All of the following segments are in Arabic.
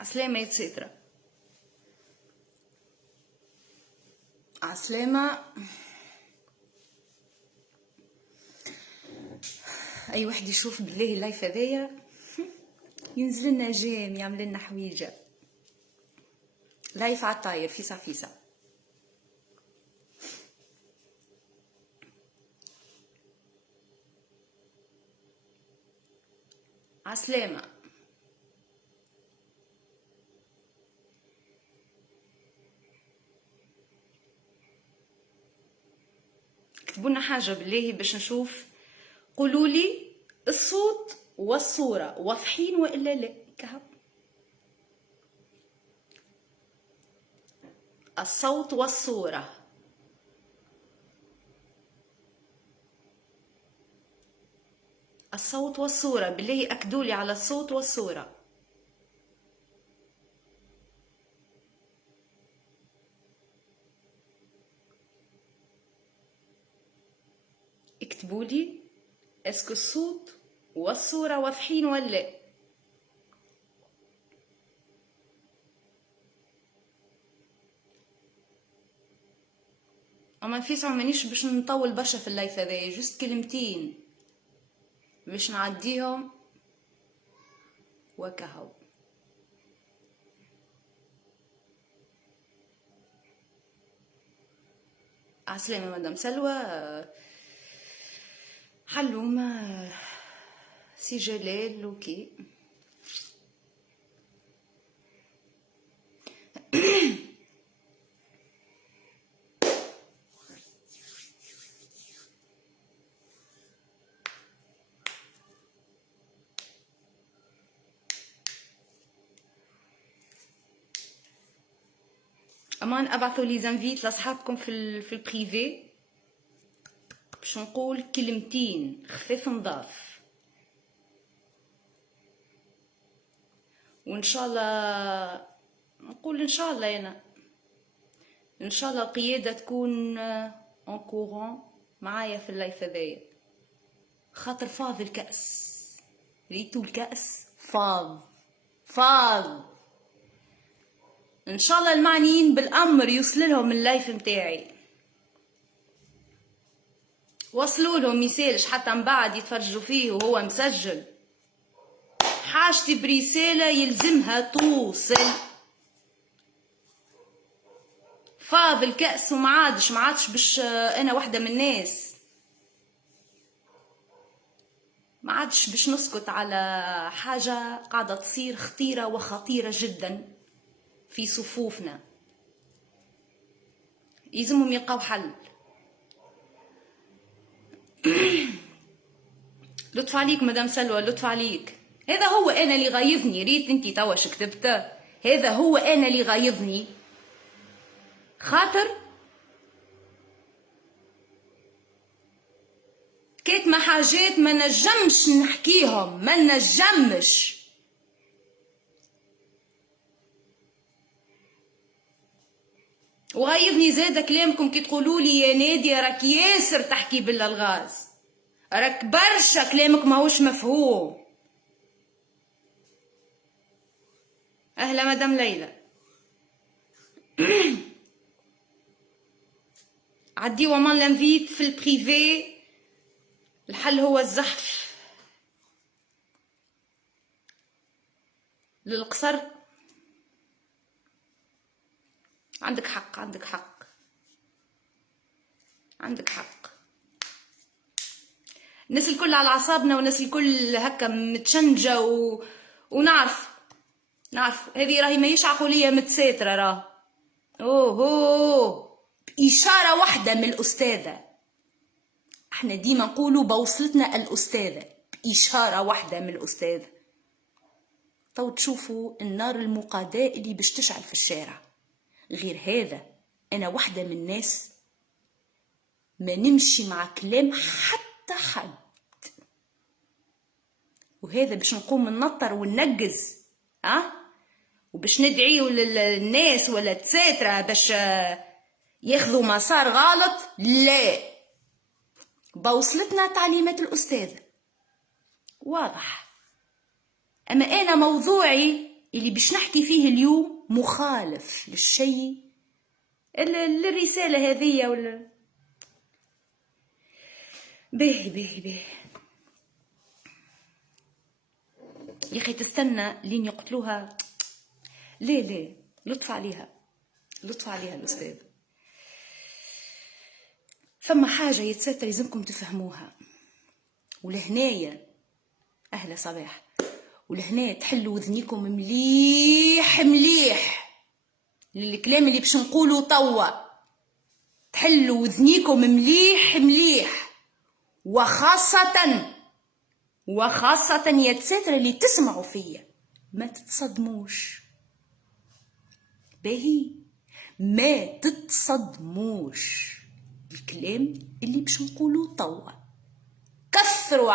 عسلامة يا تساترة. عسلامة. اي واحد يشوف بالله اللايف هذايا ينزل لنا جيم يعمل لنا حويجه. لايف عالطاير فيسا فيسا. عسلامة. كتبولنا حاجة بالله باش نشوف. قولولي الصوت والصورة واضحين وإلا لا. كهو الصوت والصورة. الصوت والصورة بالله أكدولي على الصوت والصورة. اكتبولي اسكو الصوت والصورة واضحين ولا. اما في مانيش باش نطول برشا في اللايف هذايا، جست كلمتين باش نعديهم وكهو. عسلامة مدام سلوى. حلومة سي جلال. اوكي. امان ابعثوا لي زانفيت لاصحابكم في البريفي باش نقول كلمتين خفيف نضاف، وان شاء الله نقول ان شاء الله انا ان شاء الله القياده تكون اون كورون معايا في اللايف هذايا، خاطر فاض الكاس. ريتو الكاس فاض. ان شاء الله المعنيين بالامر يوصل لهم اللايف متاعي، وصلوا لهم ميسالش حتى من بعد يتفرجوا فيه وهو مسجل. حاجتي برسالة يلزمها توصل. فاض الكأس وما عادش باش انا واحدة من الناس، ما عادش باش نسكت على حاجة قاعدة تصير خطيرة وخطيرة جدا في صفوفنا. يلزمهم يلقاو حل. لطف عليك مدام سلوى، لطف عليك. هذا هو انا اللي غايظني. ريت انتي توا كتبت هذا هو انا اللي غايظني، خاطر كاتمة حاجات ما نجمش نحكيهم، ما نجمش. وغايظني زاده كلامكم كي تقولوا لي يا نادية راك ياسر تحكي بالالغاز، راك برشا كلامك ماهوش مفهوم. اهلا مدام ليلى. عدي ومان لانفيت في البريفي. الحل هو الزحف للقصر. عندك حق عندك حق عندك حق. الناس الكل على اعصابنا، والناس الكل هكا متشنجه ونعرف هذه راهي ماهيش عقليه متساتره. راه اوه بإشارة واحدة من الأستاذة. احنا ديما نقولوا بوصلتنا الأستاذة، بإشارة واحدة من الأستاذة. تو تشوفوا النار المقاداة اللي باش تشعل في الشارع. غير هذا أنا واحدة من الناس ما نمشي مع كلام حتى حد، وهذا باش نقوم ننطر وننقز وباش ندعيو للناس ولا تساترة باش ياخذوا مسار غلط. لا، بوصلتنا تعليمات الأستاذ واضح. أما أنا موضوعي اللي باش نحكي فيه اليوم مخالف للشيء الرسالة هذه ولا به يا أخي تستنى لين يقتلوها. ليه لطف عليها الأستاذ. ثم حاجة يتساتر لازمكم تفهموها، ولهنايا أهلا صباح، ولهنا تحلوا وذنيكم مليح للكلام اللي باش نقولوا توا. تحلوا وذنيكم مليح وخاصة يتساتر اللي تسمعوا فيا ما تتصدموش. باهي ما تتصدموش الكلام اللي باش نقولوا توا. كثروا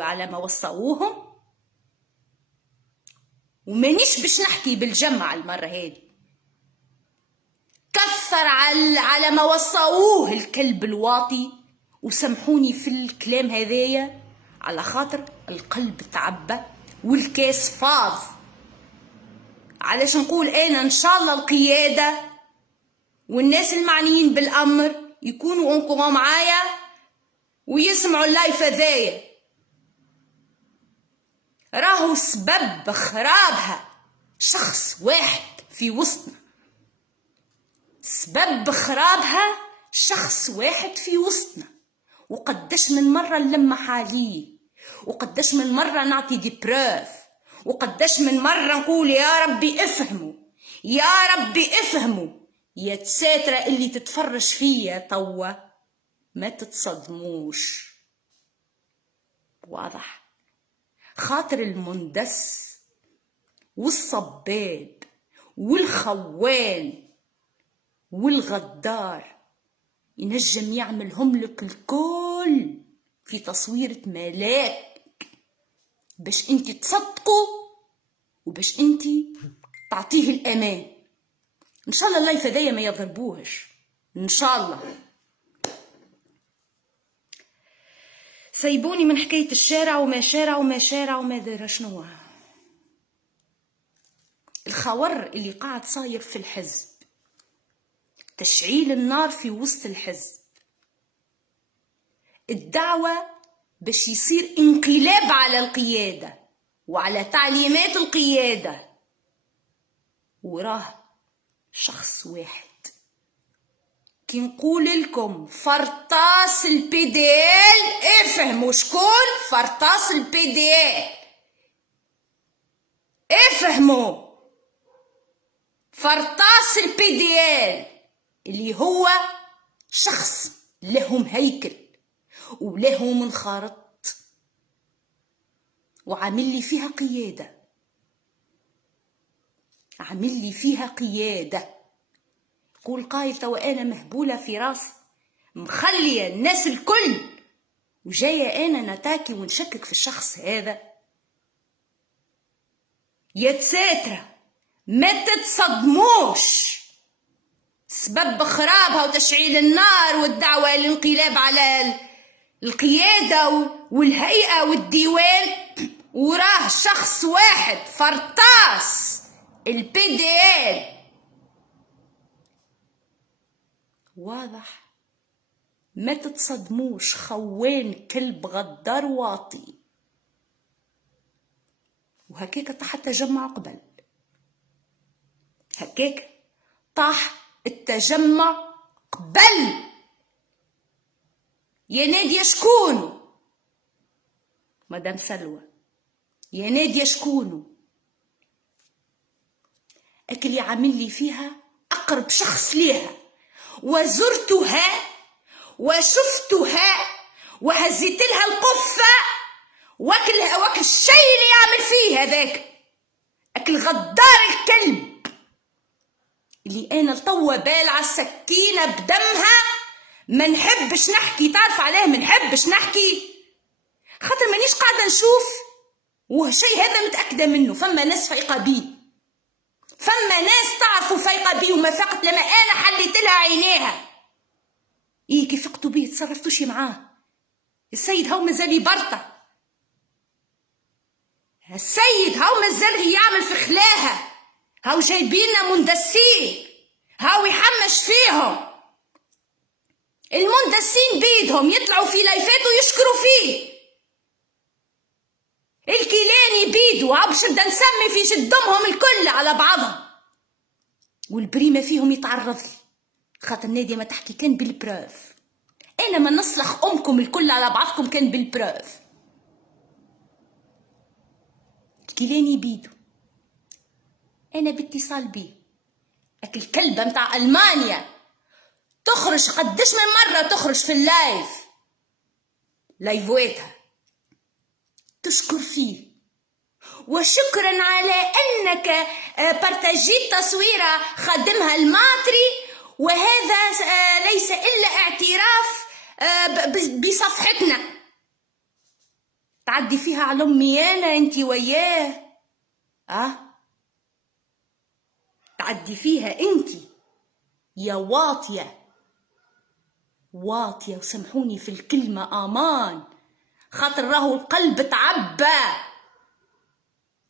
على ما وصووهم، ومانيش باش نحكي بالجمع المرة هذه. كثر على ما وصووه الكلب الواطي، وسامحوني في الكلام هذايا على خاطر القلب تعبى والكاس فاض. علاش نقول انا ان شاء الله القيادة والناس المعنيين بالامر يكونوا انكم معايا ويسمعوا اللايف هذايا. راهو سبب خرابها شخص واحد في وسطنا، وقداش من مرة نلمح عليه، وقداش من مرة نعطي دي بروف، وقداش من مرة نقول يا ربي افهموا. يا تساترة اللي تتفرج فيا توا ما تتصدموش. واضح؟ خاطر المندس والصباب والخوان والغدار ينجم يعملهم لك الكل في تصويرة ملاك باش انت تصدقوا وباش انت تعطيه الامان. ان شاء الله اللايف هذايا ما يضربوهش ان شاء الله. سيبوني من حكاية الشارع وما دار شنو. الخور اللي قاعد صاير في الحزب، تشعيل النار في وسط الحزب، الدعوة باش يصير انقلاب على القيادة وعلى تعليمات القيادة، وراه شخص واحد. كي نقول لكم فرطاس البي دي ال، افهموا شكون فرطاس البي دي ال. افهموا فرطاس البي دي ال اللي هو شخص لهم هيكل وله منخرط وعامل لي فيها قيادة. يقول قايل توا أنا مهبولة في راسي مخلية الناس الكل وجاية أنا نتاكي ونشكك في الشخص هذا. يا تساترة ما تتصدموش، سبب خرابها وتشعيل النار والدعوة للانقلاب على القيادة والهيئة والديوان وراه شخص واحد فرطاس البي دي ال. واضح؟ ما تتصدموش، خوان كلب غدار واطي. وهكاك طاح التجمع قبل، هكاك طاح التجمع قبل. يا نادية شكونو مدام سلوى، يا نادية شكونو اللي عامل لي فيها أقرب شخص ليها، وزرتها وشفتها وهزيت لها القفة وكل الشيء اللي يعمل فيه هذاك أكل غدار الكلب اللي أنا لتوا بالعة السكينة بدمها. ما نحبش نحكي، تعرف عليه ما نحبش نحكي خاطر مانيش قاعدة نشوف، وهالشيء هذا متأكدة منه. فما ناس فايقة بيه، فما ناس تعرفوا فايقة بيه وما فقط لما أنا حليت لها عينيها. إيه كيف فقتوا بيه تصرفتوش معاه السيد هو مازال برطة. السيد هاو مازال يعمل في خلاها، هاو جايبيننا مندسين، هاو يحمش فيهم، المندسين بيدهم يطلعوا في لايفات ويشكروا فيه، الكيلاني بيدو هاو باش نبدا نسمي في جدهم الكل على بعضهم، والبريمة فيهم يتعرض لي خاطر نادية ما تحكي كان بالبروف، انا ما نصلخ امكم الكل على بعضكم كان بالبروف. الكيلاني بيدو انا باتصال بيه، اك الكلبه متاع المانيا تخرج قديش من مره تخرج في اللايف لايفواتها تشكر فيه، وشكرا على انك بارتاجيت تصويره خدمها الماطري، وهذا ليس الا اعتراف بصفحتنا. تعدي فيها على امي انا انتي وياه، تعدي فيها انتي يا واطيه واطيه، وسامحوني في الكلمه امان خاطر راهو القلب تعبى،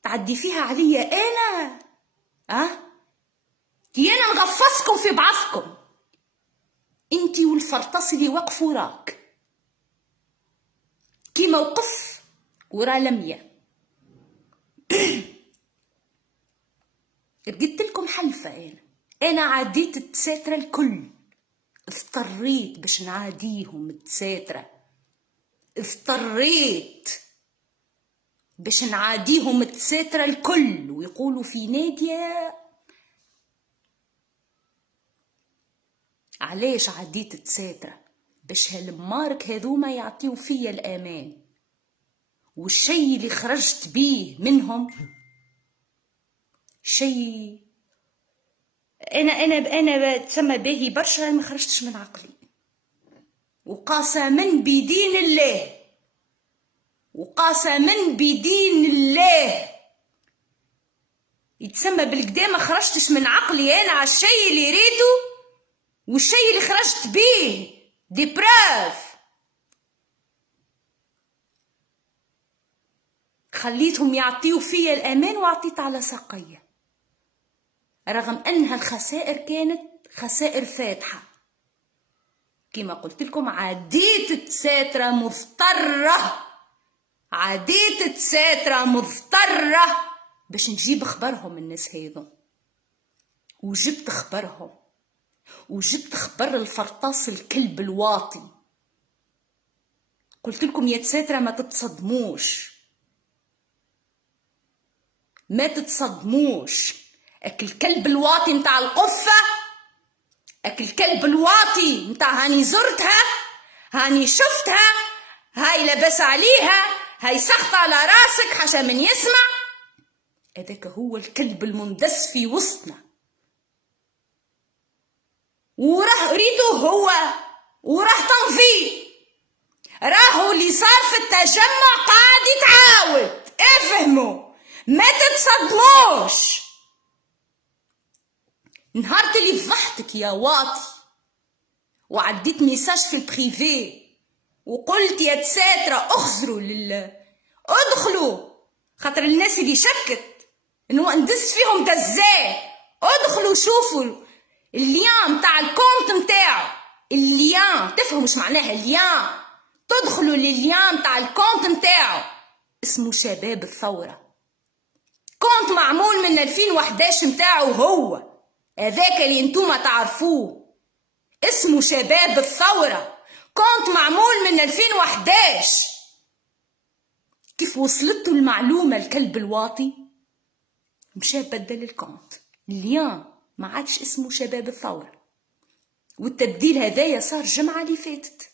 تعدي فيها عليا انا كي انا نغفصكم في بعضكم انتي والفرطاس اللي وقفوا راك كي موقف ورا لمية. قلت لكم حلفة انا عاديت التساترة الكل، اضطريت باش نعاديهم التساترة، اضطريت باش نعاديهم التساترة الكل، ويقولوا في نادية علاش عديت التساترة؟ باش هالمارك هذوما يعطيو فيا الامان، والشي اللي خرجت بيه منهم شي انا تسمى باهي برشا، ما خرجتش من عقلي، وقاسما بدين الله، وقاسما بدين الله يتسمى بالكدا ما خرجتش من عقلي انا على الشيء اللي ريته والشيء اللي خرجت بيه دي براف، خليتهم يعطيو فيا الامان وعطيت على ساقية، رغم انها الخسائر كانت خسائر فاتحة. كما قلت لكم عديت التساترة مضطرة، عديت التساترة مضطرة باش نجيب خبرهم الناس هذو، وجبت خبرهم، وجبت خبر الفرطاس الكلب الواطي. قلت لكم يا تساترة ما تتصدموش، ما تتصدموش، اك الكلب الواطي متاع القفة، اك الكلب الواطي متاع هاني زرتها، هاني شفتها، هاي لبس عليها، هاي سخط على راسك حاشا من يسمع، هذاك هو الكلب المندس في وسطنا، وراه ريته هو وراه تنظيم، راهو اللي صار في التجمع قاعد يتعاود، افهموا ما تتصدموش. نهار اللي فضحتك يا واطي وعديت ميساج في البريفي وقلت يا تساترة اخزروا ادخلوا، خاطر الناس اللي شكت انه ندس فيهم دزاه، ادخلوا شوفوا الليان متاع الكونت متاعو، الليان تفهموا مش معناها الليان، تدخلوا للليان متاع الكونت متاعو اسمه شباب الثورة، كونت معمول من 2011 متاعو هو، هذاك اللي انتوما تعرفوه اسمه شباب الثورة، كونت معمول من 2011. كيف وصلته المعلومة الكلب الواطي مشى بدل الكونت، اليوم ما عادش اسمه شباب الثورة، والتبديل هذايا صار الجمعة اللي فاتت،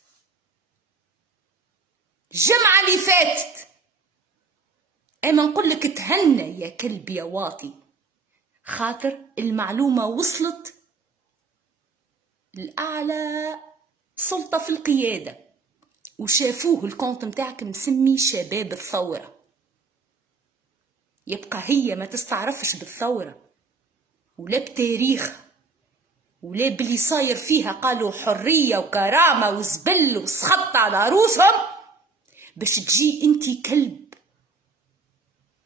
الجمعة اللي فاتت. اما نقول لك تهنى يا كلب يا واطي، خاطر المعلومة وصلت الأعلى سلطة في القيادة وشافوه الكونت متاعك مسمي شباب الثورة. يبقى هي ما تستعرفش بالثورة ولا بتاريخ ولا باللي صاير فيها، قالوا حرية وكرامة وزبل وسخط على روسهم، باش تجي انتي كلب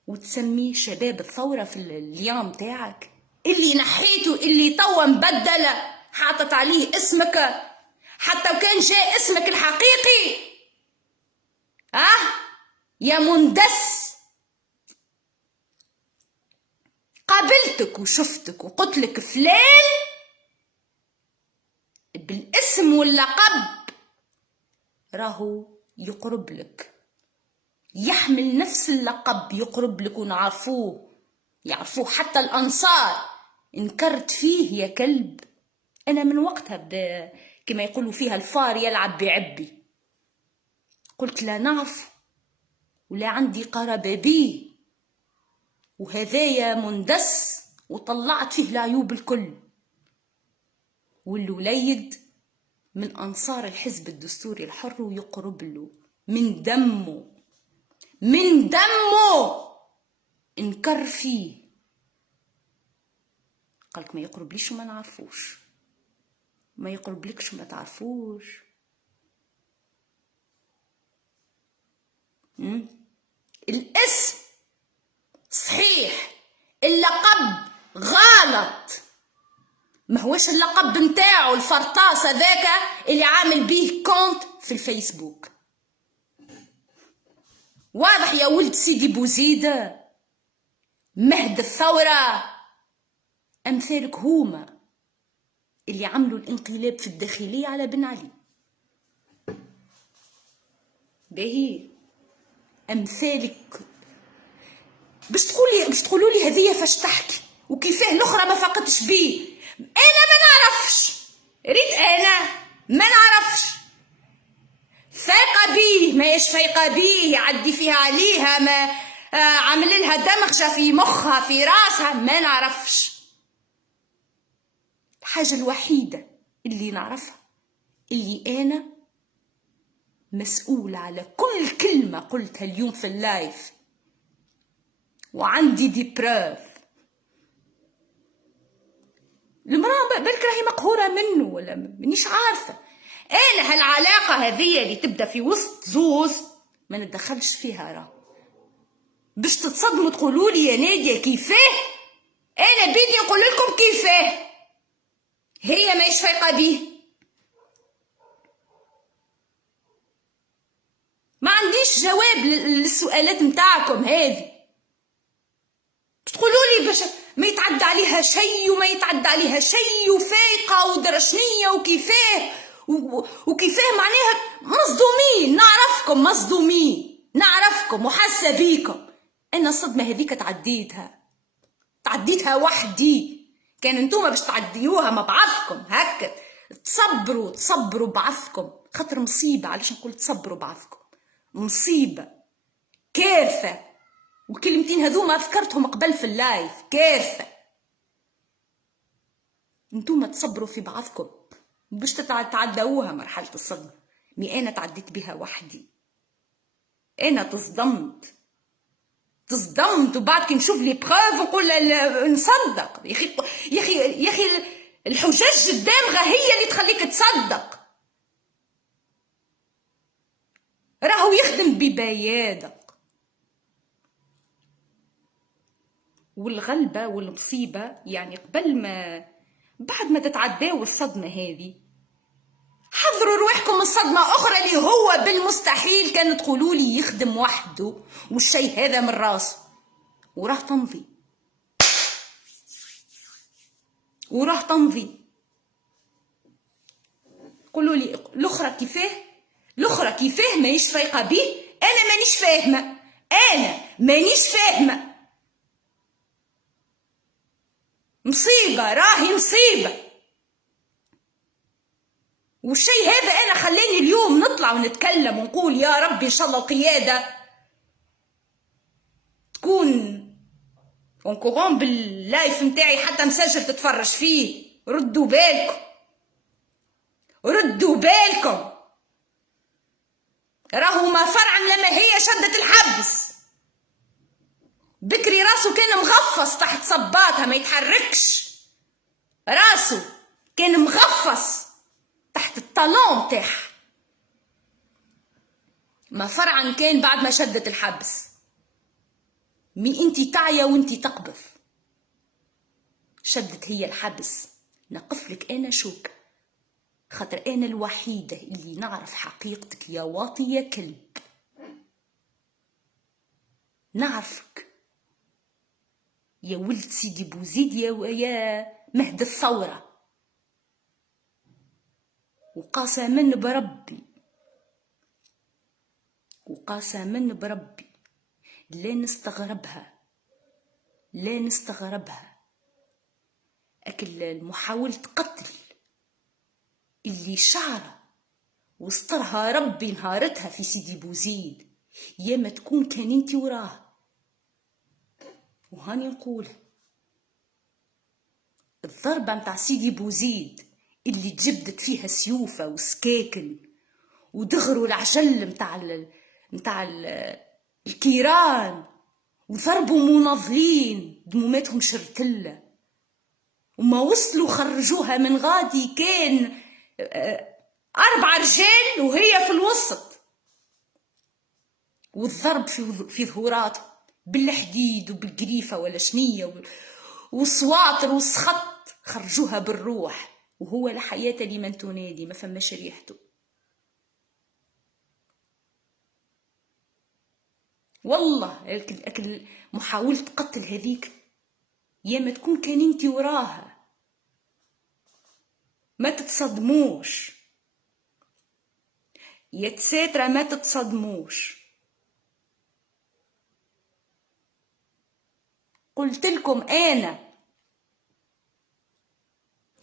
وتسميه شباب الثورة في اليوم تاعك اللي نحيته، اللي توا مبدلة حاطط عليه اسمك، حتى وكان جاء اسمك الحقيقي يا مندس. قابلتك وشفتك وقلت لك فلان بالاسم واللقب راهو يقرب لك، يحمل نفس اللقب يقرب لك، ونعرفوه يعرفوه حتى الأنصار. انكرت فيه يا كلب. أنا من وقتها كما يقولوا فيها الفار يلعب بعبي، قلت لا نعرف ولا عندي قرابة بيه، وهذايا مندس، وطلعت فيه العيوب الكل. والوليد من أنصار الحزب الدستوري الحر ويقرب له من دمه، من دمه. انكر فيه، قالك ما يقرب ليش وما نعرفوش، ما يقرب لكش وما تعرفوش. الاسم صحيح، اللقب غلط. ما هوش اللقب نتاعو الفرطاس هذاك اللي عامل بيه كونت في الفيسبوك. واضح يا ولد سيدي بوزيدة، مهد الثورة أمثالك هما اللي عملوا الانقلاب في الداخلية على بن علي. باهي أمثالك باش تقولوا لي هذه فاش تحكي وكيفاه الاخرى ما فقدتش بيه. انا ما نعرفش، ريت انا ما نعرفش، فايقه بيه ماهيش فايقه بيه، يعدي فيها عليها، ما عامل لها دمغجه في مخها في راسها، ما نعرفش. الحاجه الوحيده اللي نعرفها اللي انا مسؤوله على كل كلمه قلتها اليوم في اللايف، وعندي دي بروف. المرأة بالك راهي مقهورة منه ولا مانيش عارفة. أنا هالعلاقة هذه اللي تبدأ في وسط زوز ما ندخلش فيها، راه باش تتصدموا تقولوا لي يا نادية كيفاه. أنا بيدي نقول لكم كيفاه، هي ماهيش فايقة بيه. ما عنديش جواب للسؤالات نتاعكم هذه. تقولوا لي باش ما يتعدى عليها شيء وما يتعدى عليها شيء، وفايقه ودرشنيه وكيفاه وكيفاه، معناها مصدومين. نعرفكم مصدومين، نعرفكم وحاسه بيكم. انا الصدمه هذيك تعديتها وحدي. كان انتوما باش تعديوها مع بعضكم هكا، تصبروا بعضكم، خاطر مصيبه. علاش نقول تصبروا بعضكم؟ مصيبه كارثه. والكلمتين هذوما ذكرتهم قبل في اللايف، كارثة. انتوما تصبروا في بعضكم باش تتعداوها مرحلة الصدمة. أنا تعديت بها وحدي. أنا تصدمت وبعد كي نشوف لي بروف نقول نصدق. يا أخي الحجج الدامغة هي اللي تخليك تصدق. راهو يخدم ببيادة. والغلبة والمصيبة يعني بعد ما تتعداو الصدمة هذه، حضروا رواحكم الصدمة أخرى اللي هو بالمستحيل كانوا تقولوا لي يخدم وحده والشيء هذا من راسه، وراه تمضي. قولوا لي الأخرى كيفاه مانيش فايقة بيه. أنا مانيش فاهمة. مصيبة، راهي مصيبة. والشيء هذا أنا خلاني اليوم نطلع ونتكلم ونقول يا ربي إن شاء الله القيادة تكون اونكورون باللايف متاعي حتى مسجل تتفرج فيه. ردوا بالكم. راهو ما فرعا لما هي شدت الحبس بكري راسه كان مغفص تحت صباتها ما يتحركش. راسه كان مغفص تحت الطالون تاعها. ما فرعا كان بعد ما شدت الحبس. مي انتي تعيا وانتي تقبض. شدت هي الحبس، نقفلك انا شوك، خاطر انا الوحيدة اللي نعرف حقيقتك يا واطي يا كلب. نعرفك يا ولد سيدي بوزيد يا مهد الثورة. وقاسما بربي لا نستغربها أكل المحاولة قتل اللي شعره وسطرها ربي نهارتها في سيدي بوزيد، يا ما تكون كان انتي وراه. وهاني نقول الضربة متاع سيدي بوزيد اللي تجبدت فيها سيوفة وسكاكن ودغروا العجل متاع الكيران وضربوا مناضلين دموماتهم شرتلة، وما وصلوا خرجوها من غادي كان 4 رجال وهي في الوسط، والضرب في ظهوراتهم بالحديد وبالقريفة ولا شنية والسواطر والسخط، خرجوها بالروح. وهو لا حياة لمن تنادي، ما فماش ريحته. والله أكل محاولة قتل هذيك يا ما تكون كان انتي وراها. ما تتصدموش يا تساترة، ما تتصدموش. قلت لكم انا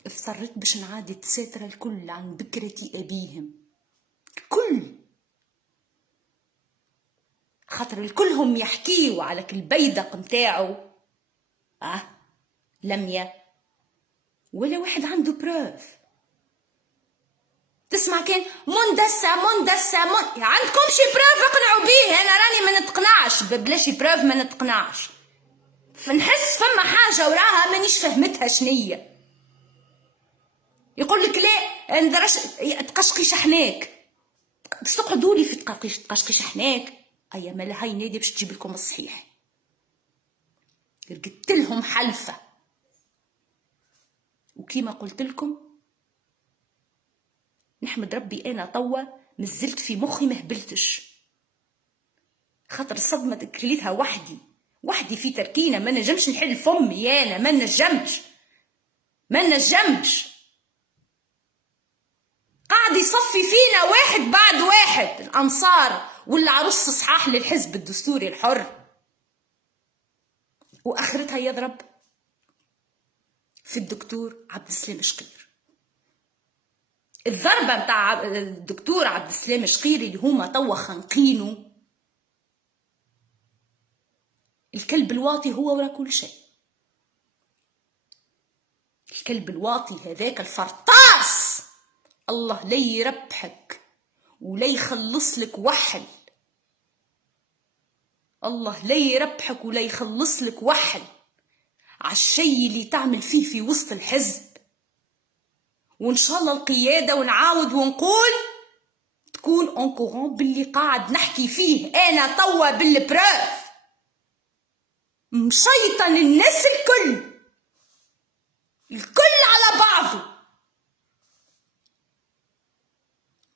اضطريت باش نعادي تساترة الكل عن بكرة ابيهم، الكل، خاطر الكلهم يحكيوا على البيدق متاعو لميا ولا واحد عنده بروف. تسمع كان مندسة عندكم شي بروف اقنعوا بيه. انا راني ما نتقنعش بلاش بروف، ما نتقنعش. فنحس فما حاجة وراها مانيش فهمتها شنية. يقول لك لا ندرش تقشقي شحناك، باش تقعدوا لي في تقشقي شحناك. ايا مالا هاي نادي باش تجيب لكم الصحيح. قلت لهم حلفة، وكيما قلت لكم نحمد ربي انا توا مازلت في مخي ما هبلتش، خاطر الصدمة كليتها وحدي في تركينة. ما نجمش نحل فمي انا، ما نجمش. قاعد يصفي فينا واحد بعد واحد، الانصار والعروس صحاح للحزب الدستوري الحر، واخرتها يضرب في الدكتور عبد السلام شقير. الضربة متاع الدكتور عبد السلام شقير اللي هما توا خانقينه، الكلب الواطي هو ورا كل شيء. الكلب الواطي هذاك الفرطاس، الله لا يربحك ولا يخلص لك وحل. الله لا يربحك ولا يخلص لك وحل عالشي اللي تعمل فيه في وسط الحزب. وان شاء الله القيادة ونعاود ونقول تكون اونكورون باللي قاعد نحكي فيه انا توا بالبروف. مشيطن الناس الكل على بعضه،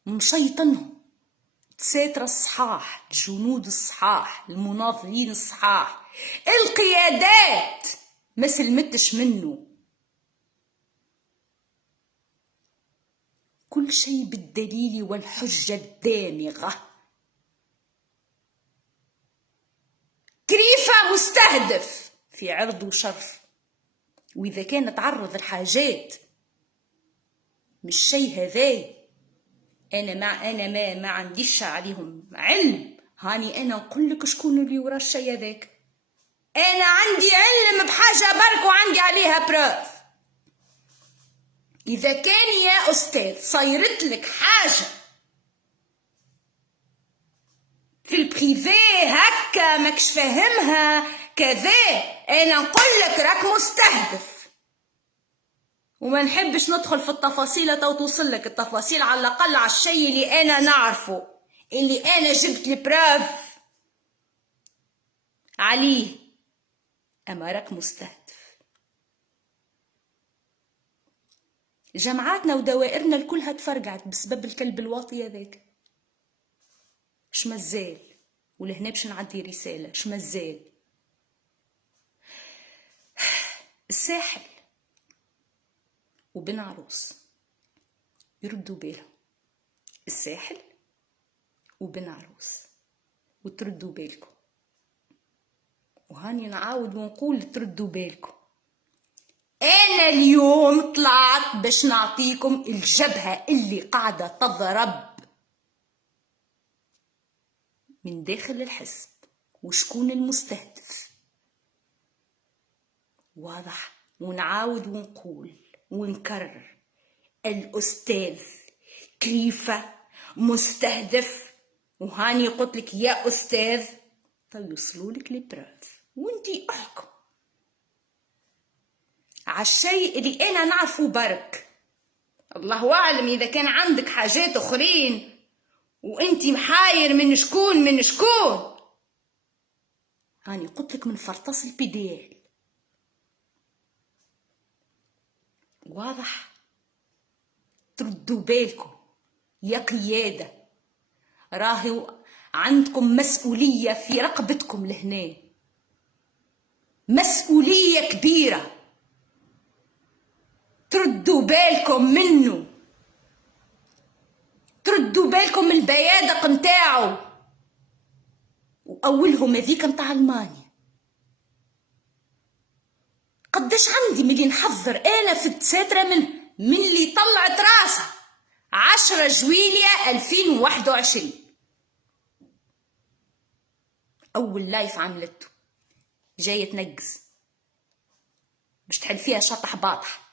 مشيطنهم. تساتر الصحاح، الجنود الصحاح، المناضلين الصحاح، القيادات ما سلمتش منه. كل شيء بالدليل والحجة الدامغة. كريفة مستهدف في عرض وشرف، وإذا كان تعرض الحاجات مش شيء هذاي أنا ما عنديش عليهم علم. هاني أنا نقول لك شكون اللي ورا الشيء هذاك. أنا عندي علم بحاجة برك وعندي عليها بروف. إذا كان يا أستاذ صيرت لك حاجة في البريفي هكا ماكش فاهمها كذا، أنا نقول لك راك مستهدف. وما نحبش ندخل في التفاصيل، تو توصل لك التفاصيل على الأقل على الشيء اللي أنا نعرفه، اللي أنا جبت البروف عليه. أما راك مستهدف. جامعاتنا ودوائرنا الكلها تفرقعت بسبب الكلب الواطي هذاك. شمزال، ولهنا باش نعدي رسالة، شمزال الساحل وبن عروس يردوا بالهم. الساحل وبن عروس وتردوا بالكم، وهاني نعاود ونقول تردوا بالكم. أنا اليوم طلعت باش نعطيكم الجبهة اللي قاعدة تضرب من داخل الحزب وشكون المستهدف. واضح؟ ونعاود ونقول ونكرر، الأستاذ كليفة مستهدف. وهاني قلت لك يا أستاذ، يوصلوا لك لي بروف وانتي احكم على الشيء اللي انا نعرفه برك. الله اعلم اذا كان عندك حاجات اخرين وانتي محاير من شكون. هاني قلت لك من فرطاس البي دي ال. واضح؟ تردوا بالكم يا قيادة، راهو عندكم مسؤولية في رقبتكم لهنا، مسؤولية كبيرة تردوا بالكم منه، تردوا بالكم من البيادق متاعو، وأولهم هذيك متاع ألمانيا. قداش عندي ملي نحضر أنا في التساترة من اللي طلعت راسها 10 جويلية 2021 أول لايف عملته، جاية تنقز باش تحل فيها شطح باطح.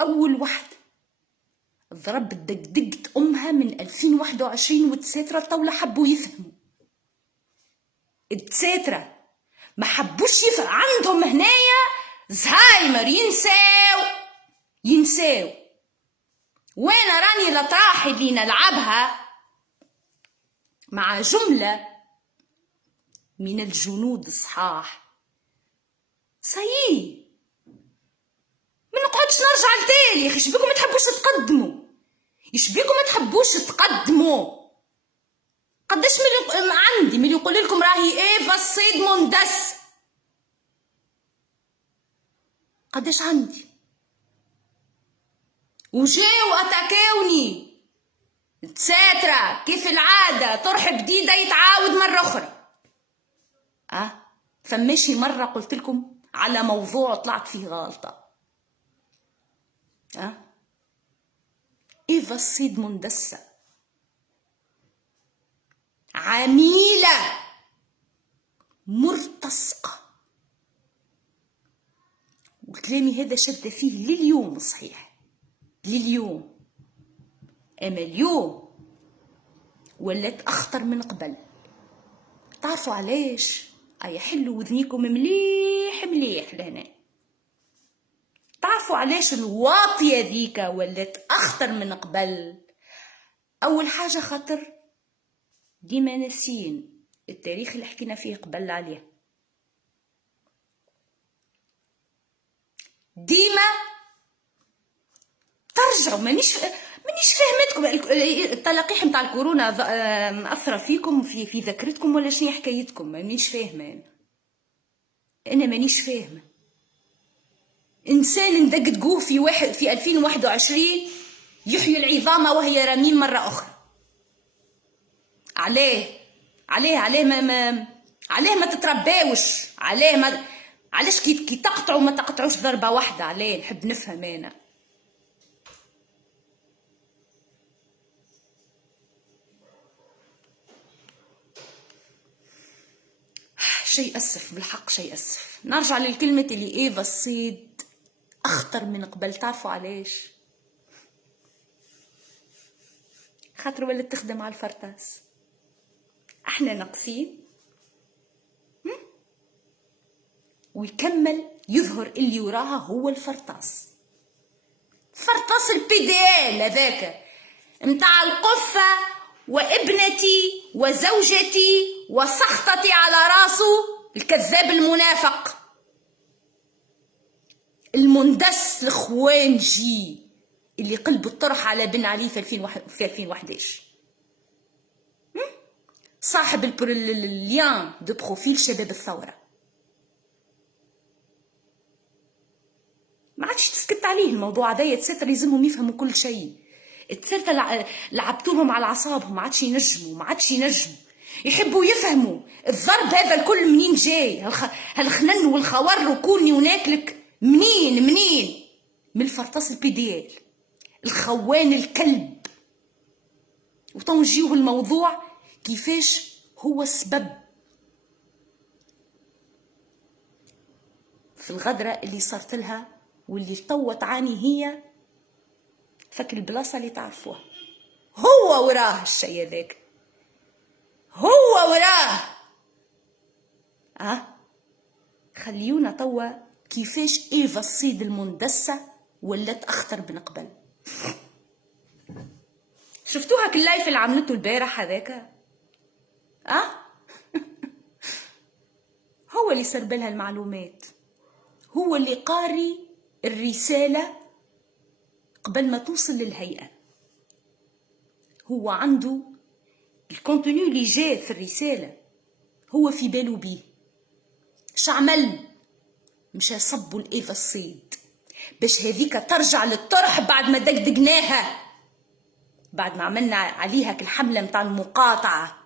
أول واحدة ضربت دقدقت أمها من 2021 والتساترة الطاولة حبوا يفهموا. التساترة ما حبوش يفهم، عندهم هنايا زهايمر، ينساو. وانا راني الأطراح اللي نلعبها مع جملة من الجنود الصحاح. صحيح ما نقعدش نرجع لتالي يا اخي. شبيكم ما تحبوش تقدموا؟ يشبيكم ما تحبوش تقدموا؟ قداش عندي ملي يقول لكم راهي ايفا الصيد مندس، قداش عندي وجاو اتاكاوني. تساترة كيف العادة طرح جديدة يتعاود مرة أخرى. فماشي مرة قلت لكم على موضوع طلعت فيه غلطة. إيفا الصيد مندسة، عميلة مرتسقة، وكلامي هذا شد فيه لليوم صحيح، لليوم. أما اليوم ولات أخطر من قبل. تعرفوا علاش؟ يحلوا وذنيكم مليح مليح لهنا. تعرفوا علاش الواطية ذيك ولات أخطر من قبل؟ أول حاجة خاطر ديما ناسين التاريخ اللي حكينا فيه قبل عليه. ديما ترجعوا. مانيش فهمتكم التلقيح نتاع الكورونا مأثرة فيكم في ذاكرتكم ولا شنو حكايتكم؟ مانيش فاهمة. أنا مانيش فاهمة. إنسان ندقدقوه في 2021 يحيي العظام وهي رميم مرة أخرى. عليه ما تترباوش عليه. علاش كي تقطعوا ما تقطعوش ضربة واحدة؟ عليه نحب نفهم أنا. شيء أسف بالحق، شيء أسف. نرجع للكلمة اللي إيفا الصيد أخطر من قبل. تعرفوا علاش؟ خاطر ولات تخدم على الفرطاس. احنا ناقصين ويكمل يظهر اللي وراها هو الفرطاس. فرطاس البي دي ال هذاك متاع القفة وابنتي وزوجتي وسخطتي على راسه الكذاب المنافق المندس الخوانجي اللي قلب الطرح على بن علي في 2011، صاحب الليان دو بروفيل شباب الثورة. ما عادش تسكت عليه الموضوع هذا، تساتر يلزمهم يفهموا كل شيء. تساتر لعبتولهم على اعصابهم، ما عادش ينجموا يحبوا يفهموا الضرب هذا الكل منين جاي، هالخنن والخور وكوني وناكلك منين من الفرطاس البي دي ال الخوان الكلب. وتنجيو الموضوع كيفاش هو السبب في الغدرة اللي صارت لها واللي توا تعاني هي فك البلاصة اللي تعرفوها. هو وراه الشيء هذاك، هو وراه. خليونا توا كيفاش ايفا الصيد المندسة ولات اخطر من قبل. شفتوها اللايف اللي عملته البارح هذاك؟ هو اللي سربلها المعلومات، هو اللي قاري الرسالة قبل ما توصل للهيئة. هو عنده الكونتونيو اللي جاء في الرسالة، هو في باله بيه. شعمل مشى صبوا الإيفا الصيد باش هذيك ترجع للطرح بعد ما دقدقناها، بعد ما عملنا عليها الحملة متاع المقاطعة.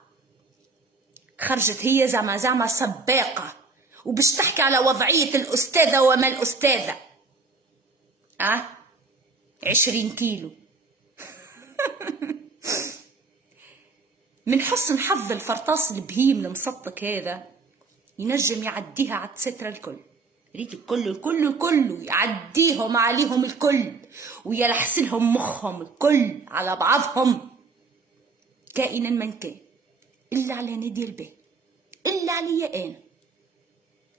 خرجت هي زعما سباقة وباش تحكي على وضعية الأستاذة وما الأستاذة. 20 كيلو. من حسن حظ الفرطاس البهيم المسطك هذا ينجم يعديها على السترة الكل، ريت الكل يعديهم عليهم الكل ويلحسلهم مخهم الكل على بعضهم كائنا من كان، إلا على نادي البيه، إلا عليا أنا.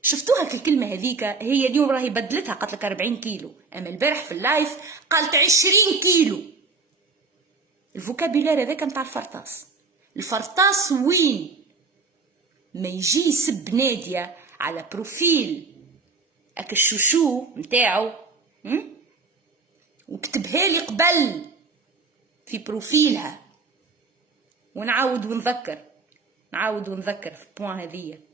شفتوها الكلمة هذيك؟ هي اليوم راهي بدلتها، قالت لك 40 كيلو، أما البارح في اللايف قالت 20 كيلو. الفوكابيلار هذاك متاع الفرطاس وين ما يجي يسب نادية على بروفيل اك الشوشو متاعو وكتبها لي قبل في بروفيلها، ونعاود ونذكر في البوان هذية،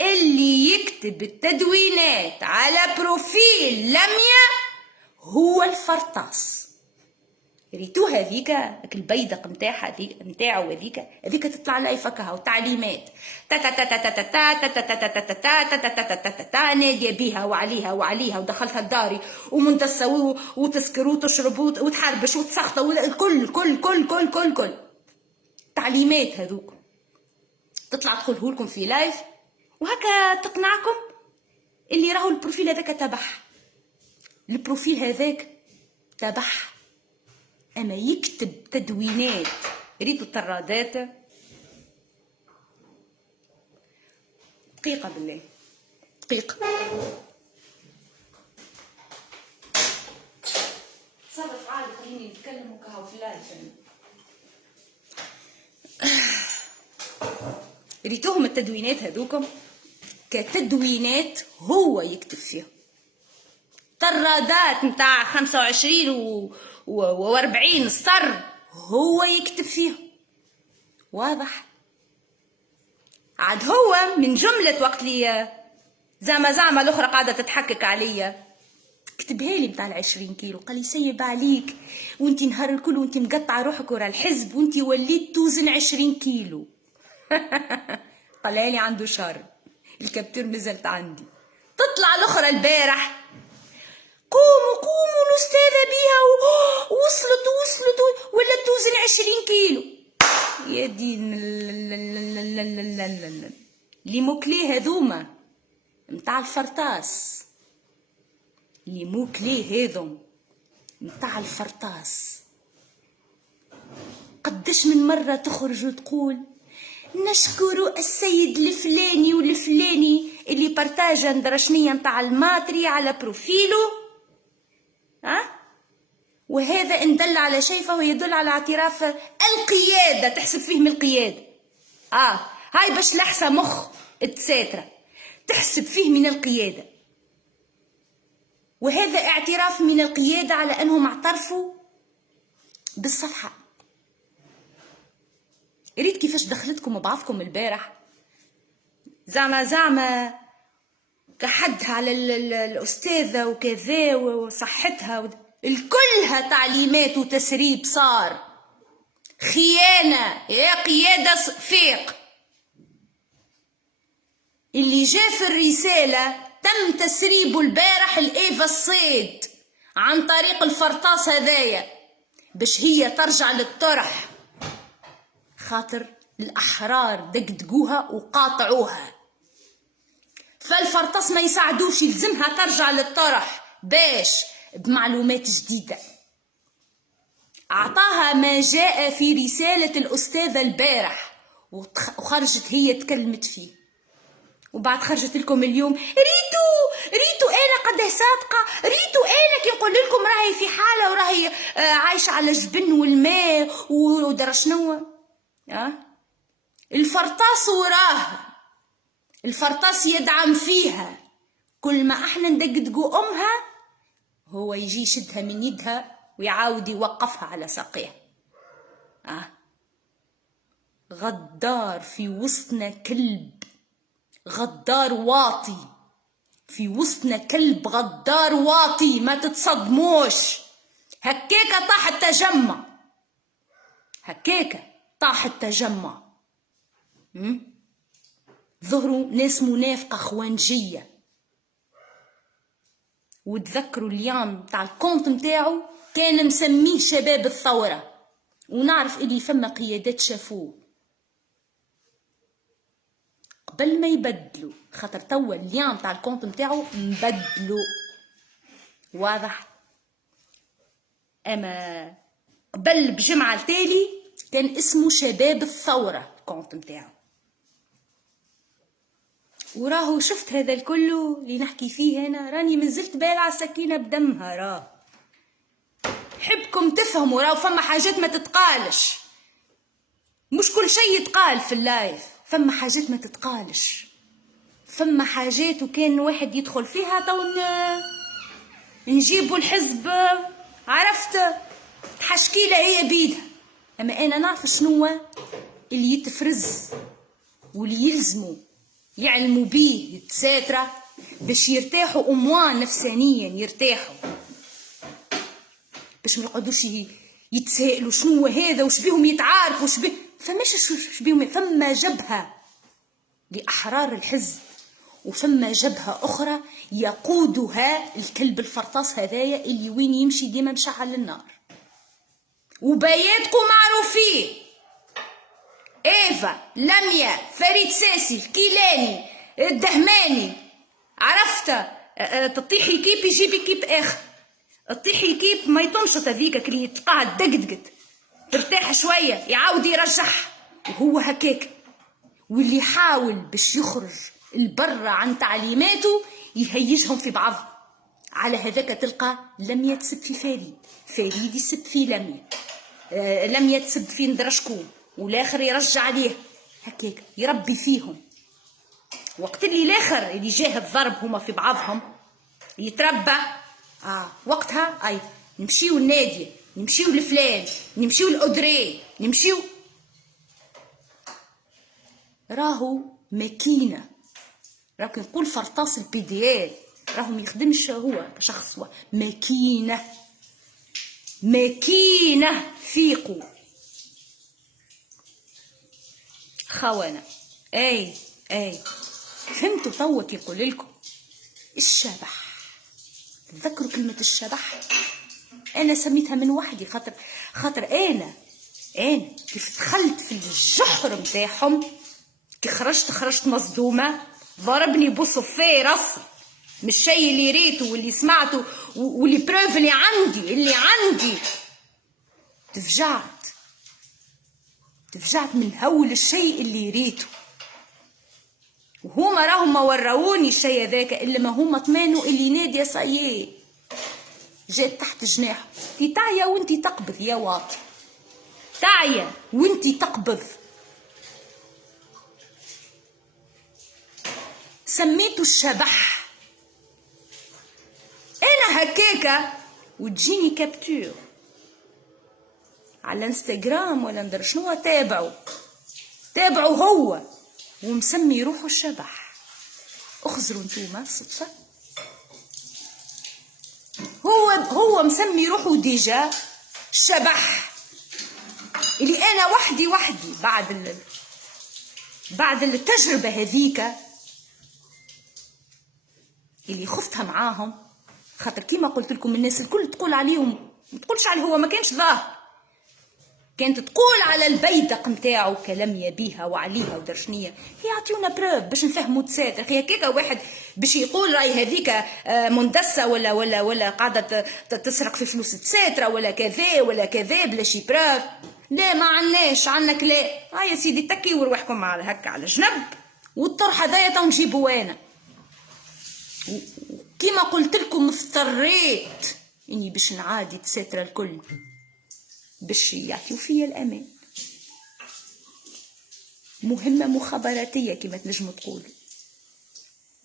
اللي يكتب التدوينات على بروفيل لميا هو الفرطاس. ريتو هذيك البيدق نتاعو هذيك تطلع لها يفكها وتعليمات تا تا تا تا تا تا تا تا تا تا تا تا ناديه بيها وعليها ودخلتها لداري ومندسه وتسكر وتشرب وتحربش وتسخطه الكل كل كل كل كل كل تعليمات هذوك تطلع تقوله لكم في لايف وهكا تقنعكم اللي راهو البروفيل هذاك تبح. البروفيل هذاك تبح، اما يكتب تدوينات. ريتو الطرادات دقيقة بالله دقيقة تصرف عادي، خليني نتكلم وكهو في لايف. ريتوهم التدوينات هذوكم كتدوينات هو يكتب فيها، طرادات متاع 25 و40 سطر هو يكتب فيه، واضح. عاد هو من جملة وقت لي زعما الأخرى قاعدة تتحكك عليا، كتبها لي متاع 20 كيلو، قال لي سيب عليك وانتي نهار الكل وانتي مقطعة روحك ورا الحزب وانتي وليت توزن 20 كيلو. قالها لي عنده شر، الكابتور نزلت عندي. تطلع الأخرى البارح قوموا الأستاذة بيها وصلت ولا توزن 20 كيلو. يا دين لي موكلي هذوما متاع الفرطاس، لي موكلي هذوم متاع الفرطاس. قداش من مرة تخرج وتقول نشكر السيد الفلاني والفلاني اللي بارتاجا ندرشنية متاع الماتري على بروفيلو، وهذا إن دل على شيء فهو يدل على اعتراف القيادة، تحسب فيه من القيادة. هاي باش لحسة مخ اتساترة، تحسب فيه من القيادة، وهذا اعتراف من القيادة على أنهم اعترفوا بالصفحة. ريت كيفاش دخلتكم بعضكم البارح، زعما كحدها على الأستاذة وكذا وصحتها الكلها تعليمات وتسريب، صار خيانة يا قيادة فيق. اللي جاء في الرسالة تم تسريبه البارح الإيفا الصيد عن طريق الفرطاس هذايا باش هي ترجع للطرح، خاطر الأحرار دقدقوها وقاطعوها، فالفرطاس ما يساعدوش، يلزمها ترجع للطرح باش بمعلومات جديدة. أعطاها ما جاء في رسالة الأستاذة البارح وخرجت هي تكلمت فيه، وبعد خرجت لكم اليوم ريتو أنا قد صادقة، ريتو أنا كي نقول لكم راهي في حالة وراهي عايشة على الجبن والماء ودرا شنو. الفرطاس وراها، الفرطاس يدعم فيها، كل ما احنا ندقدقوا أمها هو يجي يشدها من يدها ويعاود يوقفها على ساقيها. غدار في وسطنا كلب، غدار واطي في وسطنا كلب، غدار واطي، ما تتصدموش. هكاكا طاح التجمع، هكاكا طاح التجمع. ظهروا ناس منافقة خوانجية. وتذكروا اليوم تاع الكونت متاعو كان مسميه شباب الثورة، ونعرف اللي فما قيادات شافوه قبل ما يبدلوا، خاطر توا اليوم تاع الكونت متاعو مبدلوا، واضح. اما قبل بجمعة التالي كان اسمه شباب الثورة الكونت متاعو. وراهو شفت هذا الكل اللي نحكي فيه هنا، راني منزلت بالعة سكينة بدمها. راه حبكم تفهموا، راهو فما حاجات ما تتقالش، مش كل شيء يتقال في اللايف، فما حاجات ما تتقالش، فما حاجات وكان واحد يدخل فيها تو نجيبوا الحزب، عرفت، تحشكيلة هي بيدها. اما انا نعرف شنو اللي يتفرز واللي يلزموا يعلموا بيه يتساترة باش يرتاحوا أموان نفسانيا، يرتاحوا باش ما يقعدوش يتسائلوا شنو هذا وش بيهم يتعاركوا وش بيه، فماش وش بيهم. فما جبهة لأحرار الحزب وفما جبهة أخرى يقودها الكلب الفرطاس هذايا اللي وين يمشي ديما مشعل النار. وبياتكم معروفين، إيفا، لميا، فريد ساسي، الكيلاني، الدهماني، عرفت، تطيحي كيب يجيب كيب آخر، تطيحي كيب ما يتنشط هذيك كري تلقاها دقدقت ترتاح شوية يعاود يرجعها، وهو هكاك. واللي يحاول باش يخرج البرة عن تعليماته يهيجهم في بعضهم. على هذاك تلقى لميا تسب في فريد، فريد يسب في لميا، لميا تسب في ندرشكون، والاخر يرجع عليه هكاك، يربي فيهم. وقت اللي الاخر اللي جاه الضرب هما في بعضهم يتربى، وقتها اي نمشيو النادي، نمشيو لفلان، نمشيو الأدري، نمشيو. راهو ماكينة، راهو نقول فرطاس البي دي ال راهو ما يخدمش هو كشخص، ماكينة، ماكينة. فيقوا خونة. اي فهمتوا توا كي يقول لكم الشبح. تذكروا كلمة الشبح؟ انا سميتها من وحدي، خاطر انا كيف دخلت في الجحر متاعهم، كي خرجت مصدومة، ضربني بصفي راسي من الشيء اللي ريته واللي سمعته واللي بروف اللي عندي تفجعت من هول الشيء اللي ريته. وهما راهم ما وراوني الشيء هذاك الا ما هما طمانوا اللي ناديه صايي جات تحت جناحه. انتي تعيا وانتي تقبض يا واطي، تعيا وانتي تقبض. سميته الشبح. انا هكاكا وتجيني كابتور على انستغرام ولا ندر شنو، تابعوا هو ومسمي روحه الشبح. اخزروا انتوما صدفة. هو مسمي روحه ديجا الشبح، اللي انا وحدي بعد التجربة هذيك اللي خفتها معاهم، خاطر كيما قلت لكم الناس الكل تقول عليهم، ما تقولش عليه هو ما كانش ظاهر، كانت تقول على البيدق نتاعو كلام يبيها وعليها ودرشنيه. هي عطيونا بروف باش نفهموا تساتر. هي كيكا واحد باش يقول راي هذيك مندسه ولا قاعده تسرق في فلوس تساتره ولا كذا بلا شي بروف. لا ما عناش، عنا كلام. يا سيدي تكيوا روحكم على هكا على جنب، والطرح هذايا تو نجيبو انا. كيما قلت لكم اضطريت اني باش نعادي تساتر الكل باش يعطيو فيا الامان. مهمه مخابراتيه كما تنجموا تقولوا.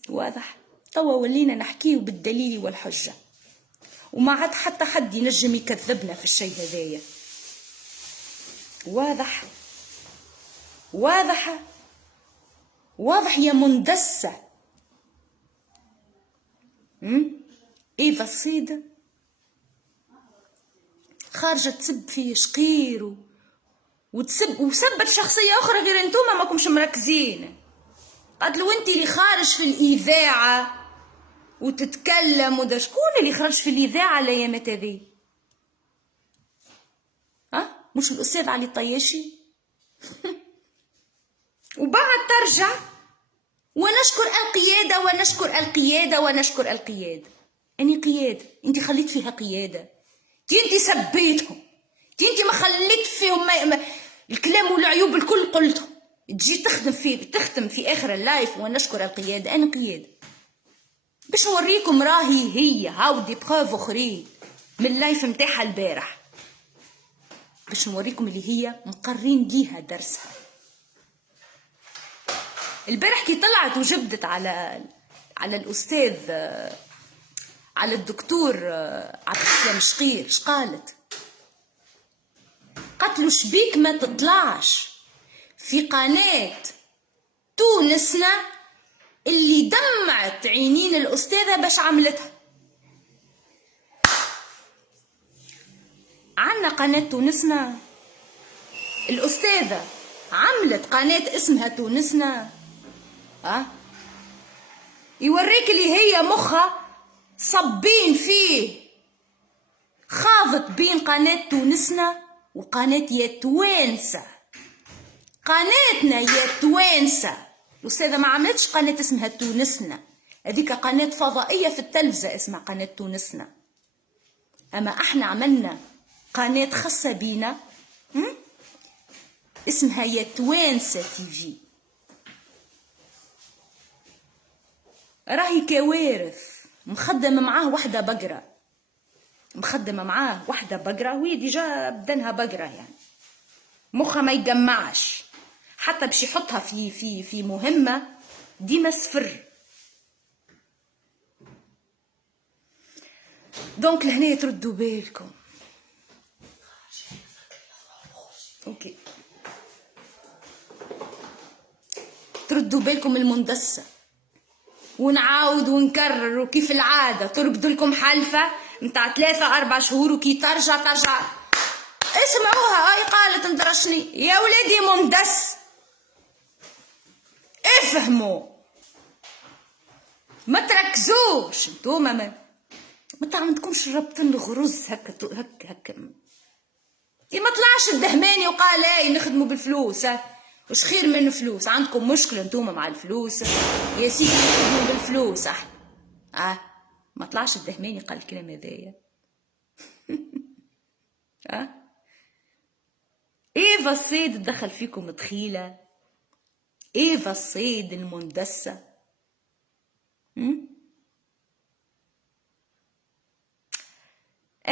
واضح؟ توا ولينا نحكيو بالدليل والحجه، وما عاد حتى حد ينجم يكذبنا في الشيء هذايا. واضح يا مندسه. ايفا الصيد خارجه تسب في شقير وسبت شخصيه اخرى غير انتوما ماكمش مركزين. قالت له انت اللي خارج في الاذاعه وتتكلم ودا. شكون اللي خرج في الاذاعه الايامات هذه؟ مش الاستاذ علي الطياشي؟ وبعد ترجع ونشكر القياده. اني قياده؟ انت خليت فيها قياده؟ انت سبيتهم، انت ما خليت فيهم الكلام والعيوب الكل قلتهم. تجي تختم في اخر اللايف ونشكر القياده. انا قياده باش نوريكم راهي هي هاو دي بروف اخرين من اللايف نتاعها البارح، باش نوريكم اللي هي مقرين ليها درسها. البارح كي طلعت وجبدت على الاستاذ، على الدكتور عبد السلام شقير، شقالت؟ قالت له شبيك ما تطلعش في قناة تونسنا اللي دمعت عينين الأستاذة باش عملتها. عنا قناة تونسنا، الأستاذة عملت قناة اسمها تونسنا. يوريك اللي هي مخها صبين فيه، خاضت بين قناة تونسنا وقناة يا توانسة. قناتنا يا توانسة. الأستاذة ما عملتش قناة اسمها تونسنا، هذيك قناة فضائية في التلفزة اسمها قناة تونسنا. أما احنا عملنا قناة خاصة بينا اسمها يا توانسة TV. راهي كوارث. مخدمة معاه واحدة بقرة، وهي ديجا بدنها بقرة، يعني مخها ما يجمعش، حتى باش يحطها في مهمة ديما صفر. دونك لهنا تردوا بالكم. اوكي، تردوا بالكم المندسة. ونعاود ونكرر وكيف العادة ترقدوا لكم حلفة متاع 3-4 شهور، وكي ترجع اسمعوها. هاي قالت ندرشني يا ولادي مندس. افهموا، ما تركزوش انتوما، ما عندكمش ربطن الغرز هكا. ما طلعش الدهماني وقال اي نخدموا بالفلوس. وش خير من الفلوس؟ عندكم مشكلة انتوما مع الفلوس يا سيدي، نخدموا بالفلوس. ما طلعش الدهماني قال الكلام هذايا. ايفا الصيد دخل فيكم دخيلة، ايفا الصيد المندسة.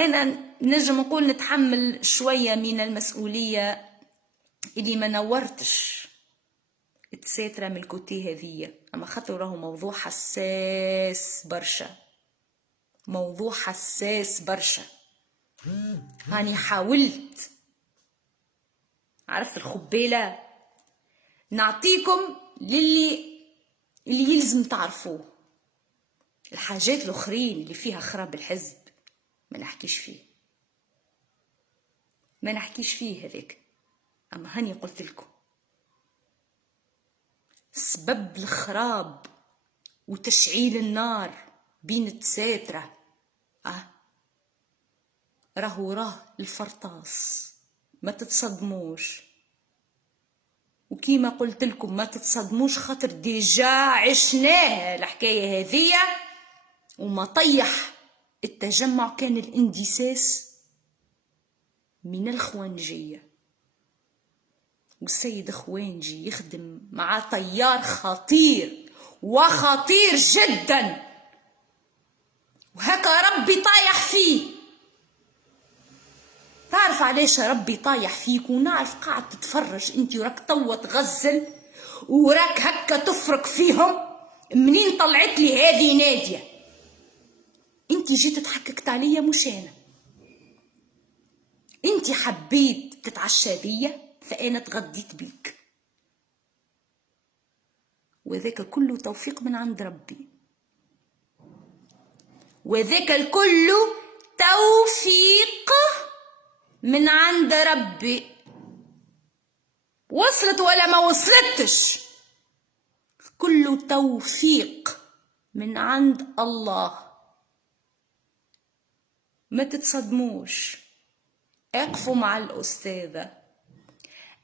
أنا نجم نقول نتحمل شوية من المسؤولية اللي ما نورتش تساترة من الكوتي هذية، أما خاطر راهو موضوع حساس برشا، موضوع حساس برشا. هاني حاولت، عرفت الخبيلة، نعطيكم اللي يلزم تعرفوه. الحاجات الأخرين اللي فيها خراب الحزب ما نحكيش فيه، ما نحكيش فيه هذاك. أما هاني قلت لكم سبب الخراب وتشعيل النار بين التساترة راه الفرطاس. ما تتصدموش، وكيما قلت لكم ما تتصدموش خاطر ديجا عشناها الحكاية هذية. وما طيح التجمع كان الاندساس من الخوانجية، والسيد خوانجي يخدم مع طيار خطير وخطير جدا، وهكا ربي طايح فيه. تعرف علاش ربي طايح فيك؟ ونعرف قاعد تتفرج انت وراك توا تغزل وراك هكا تفرك فيهم. منين طلعت لي هذه نادية؟ انت جيت تحككت عليا مش انا. انت حبيت تتعشى بيا فانا تغديت بيك، وذاك كله توفيق من عند ربي، وذاك الكل توفيق من عند ربي. وصلت ولا ما وصلتش؟ كله توفيق من عند الله. ما تتصدموش، اقفوا مع الأستاذة،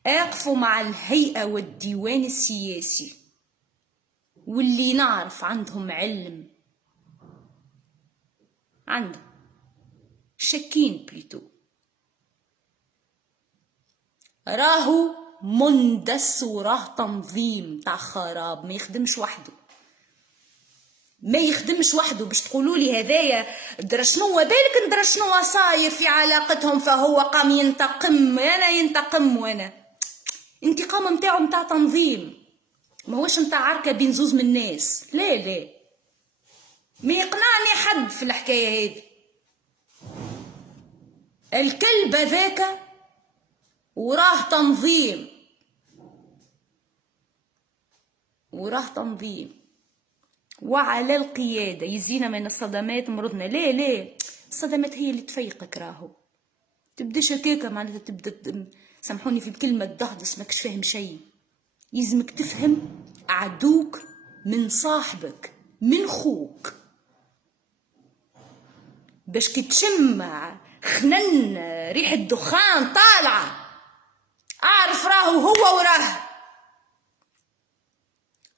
اقفوا مع الهيئة والديوان السياسي، واللي نعرف عندهم علم، عندهم شاكين بليتو. راهو مندس وراه تنظيم تاع خراب، ما يخدمش وحده، ما يخدمش وحده. باش تقولوا لي هذايا درا شنو بالك، ندرا شنو صاير في علاقتهم فهو قام ينتقم. انا ينتقم؟ وانا انتقام نتاعو نتاع تنظيم، ما هوش نتاع عركه بين زوز من الناس. لا لا، ما يقنعني حد في الحكايه هذه. الكلب ذاك وراه تنظيم، وراه تنظيم. وعلى القيادة يزينا من الصدمات مرضنا. لا لا، الصدمات هي اللي تفيقك. راهو تبداش هكاكا معناتها تبدا، سامحوني في الكلمة، تدهدس ماكش فاهم شيء. يلزمك تفهم عدوك من صاحبك من خوك، باش كي تشم خنن ريحة دخان طالعة اعرف راهو هو وراه،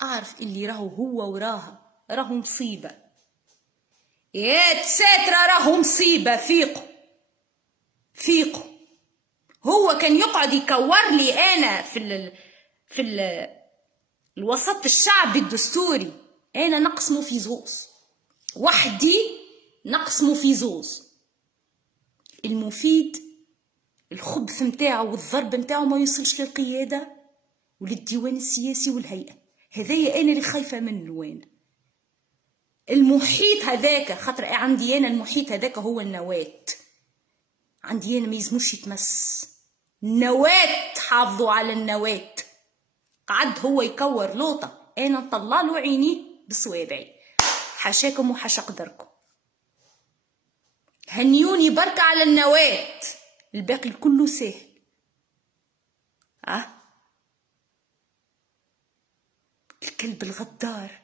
اعرف اللي راهو هو وراها. راهو مصيبة يا تساترة، راهو مصيبة. فيقوا فيقوا. هو كان يقعد يكور لي انا في الوسط الشعبي الدستوري، انا نقسمه في زوز وحدي، نقسمه في زوز. المفيد الخبث متاعه والضرب متاعه ما يوصلش للقيادة وللديوان السياسي والهيئة. هذايا انا اللي خايفة منه. وين المحيط هذاك؟ خاطر عندي انا المحيط هذاك هو النواة. عندي انا ما يزموش يتمس نواة. حافظوا على النواة. قعد هو يكور لوطة، انا نطلع له عيني بصوابعي. حاشاكم وحاشا قدركم، هنيوني بركة على النواة، الباقي كله سهل. الكلب الغدار،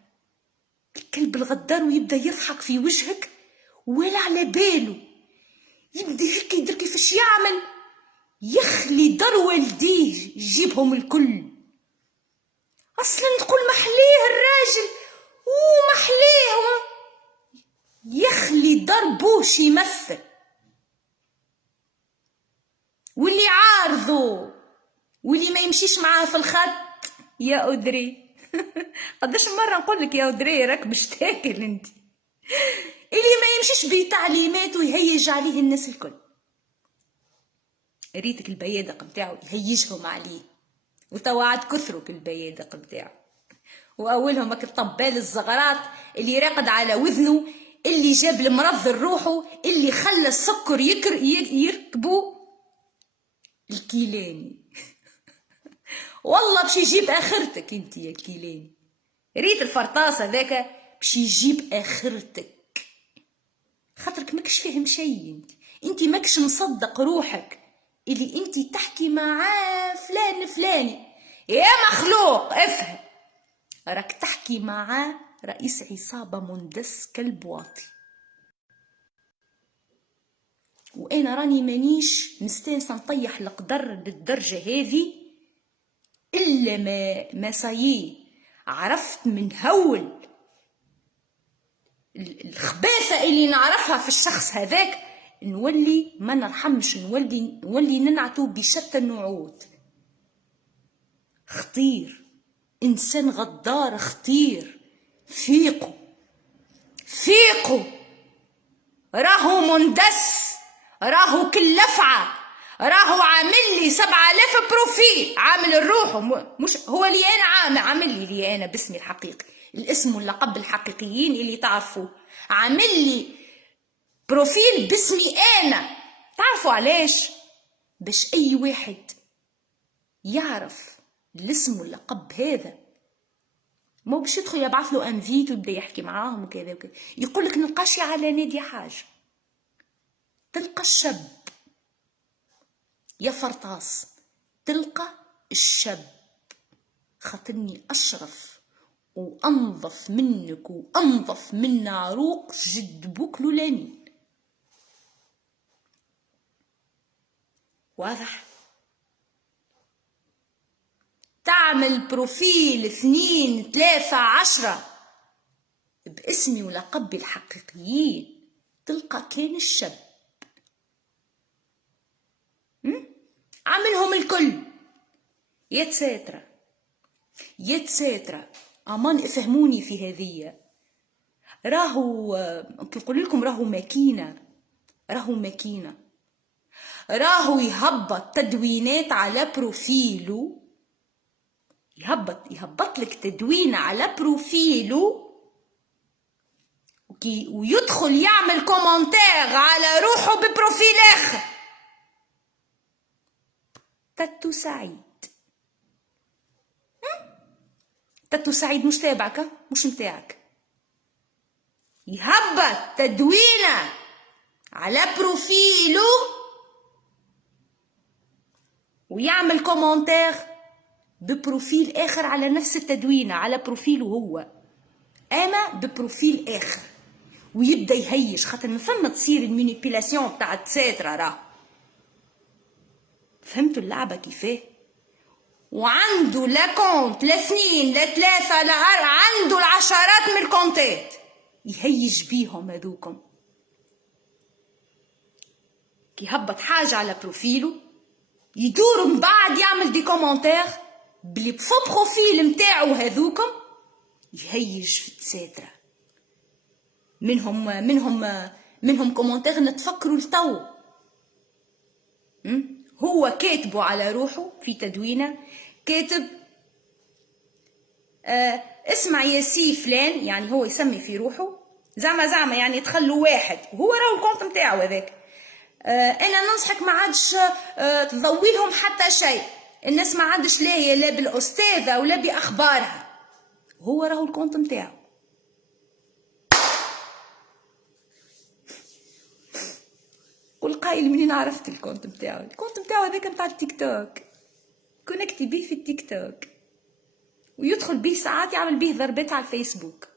الكلب الغدار، ويبدا يضحك في وجهك ولا على باله. يبدا هيك يدير كيفاش يعمل، يخلي دار والديه يجيبهم الكل. اصلا تقول محليه الراجل ومحليه، يخلي دار بوش يمثل. واللي عارضه واللي ما يمشيش معاه في الخط يا أدري قداش مرة نقول لك يا أدري راك باش تاكل انت. اللي ما يمشيش بتعليمات ويهيج عليه الناس الكل. ريتك البيادق متاعو يهيجهم عليه، وتوا عاد كثروا البيادق متاعو، واولهم هاك الطبال الزغرات اللي راقد على وذنه، اللي جاب المرض لروحه، اللي خلى السكر يركبوا الكيلاني. والله باش يجيب اخرتك انت يا كيلاني، ريت الفرطاس هذاك باش يجيب اخرتك، خاطرك ماكش فاهم شيء. انت ماكش مصدق روحك اللي انت تحكي مع فلان فلاني. يا مخلوق افهم، راك تحكي مع رئيس عصابة مندس كالبواطي. وانا راني مانيش مستانسة نطيح القدر للدرجة هذه الا ما سايي عرفت من هول الخباثة اللي نعرفها في الشخص هذاك، نولي ما نرحمش، نولي ننعتو بشتى النعوت. خطير، انسان غدار خطير. فيقوا فيقوا، راهو مندس، راهو كلفعة، راهو عامل لي 7000 بروفيل، عامل الروح، مش هو اللي انا عامل لي انا باسمي الحقيقي، الاسم واللقب الحقيقيين اللي تعرفوه، عامل لي بروفيل باسمي انا. تعرفوا علاش؟ باش اي واحد يعرف الاسم واللقب هذا مو باش يدخل يبعث له انفيت ويبدا يحكي معاهم وكذا وكذا، يقول لك نلقاشي على نادي حاجه. تلقى الشاب يا فرطاس، تلقى الشاب، خاطرني اشرف وانظف منك وانظف من عروق جد بوك لولاني. واضح؟ تعمل بروفيل 2 3 10 باسمي ولقبي الحقيقيين، تلقى كان الشاب عملهم الكل. يتساترة يتساترة، امان افهموني في هذه. راهو نقول لكم راهو ماكينة، راهو ماكينة، راهو يهبط تدوينات على بروفيله، يهبط لك تدوين على بروفيله، ويدخل يعمل كومنتير على روحه ببروفيل اخر. تاتو سعيد، تاتو سعيد مش تابعك، مش متاعك، يهبط تدوينه على بروفيله ويعمل كومنتير ببروفيل اخر على نفس التدوينه، على بروفيله هو اما ببروفيل اخر، ويبدا يهيج، خاطر من ثم تصير المانيبيلاسيون تاع التساترة. راه فهمتوا اللعبه كيفاه؟ وعنده لا كونت لا 2 لا 3 لا عنده العشرات من الكونتات يهيج بيهم هذوكم. كي يهبط حاجه على بروفيله يدور من بعد يعمل دي كومنتير بلي بفو بروفيل متاعو هذوكم، يهيج في التساترة. منهم كومنتير نتفكروا لتو، هو كاتبه على روحه في تدوينه، كاتب اسمع يا سي فلان، يعني هو يسمي في روحه زعما يعني تخلوا واحد، وهو راهو الكونت متاعو هذاك. انا ننصحك ما عادش تضويهم حتى شيء، الناس ما عادش لاهيه لا بالاستاذه ولا باخبارها، هو راهو الكونت متاعو. قول قائل منين عرفت الكونت متاعو؟ الكونت متاعو هذاك متاع التيك توك، كونكتي بيه في التيك توك، ويدخل بيه ساعات يعمل بيه ضربات على الفيسبوك.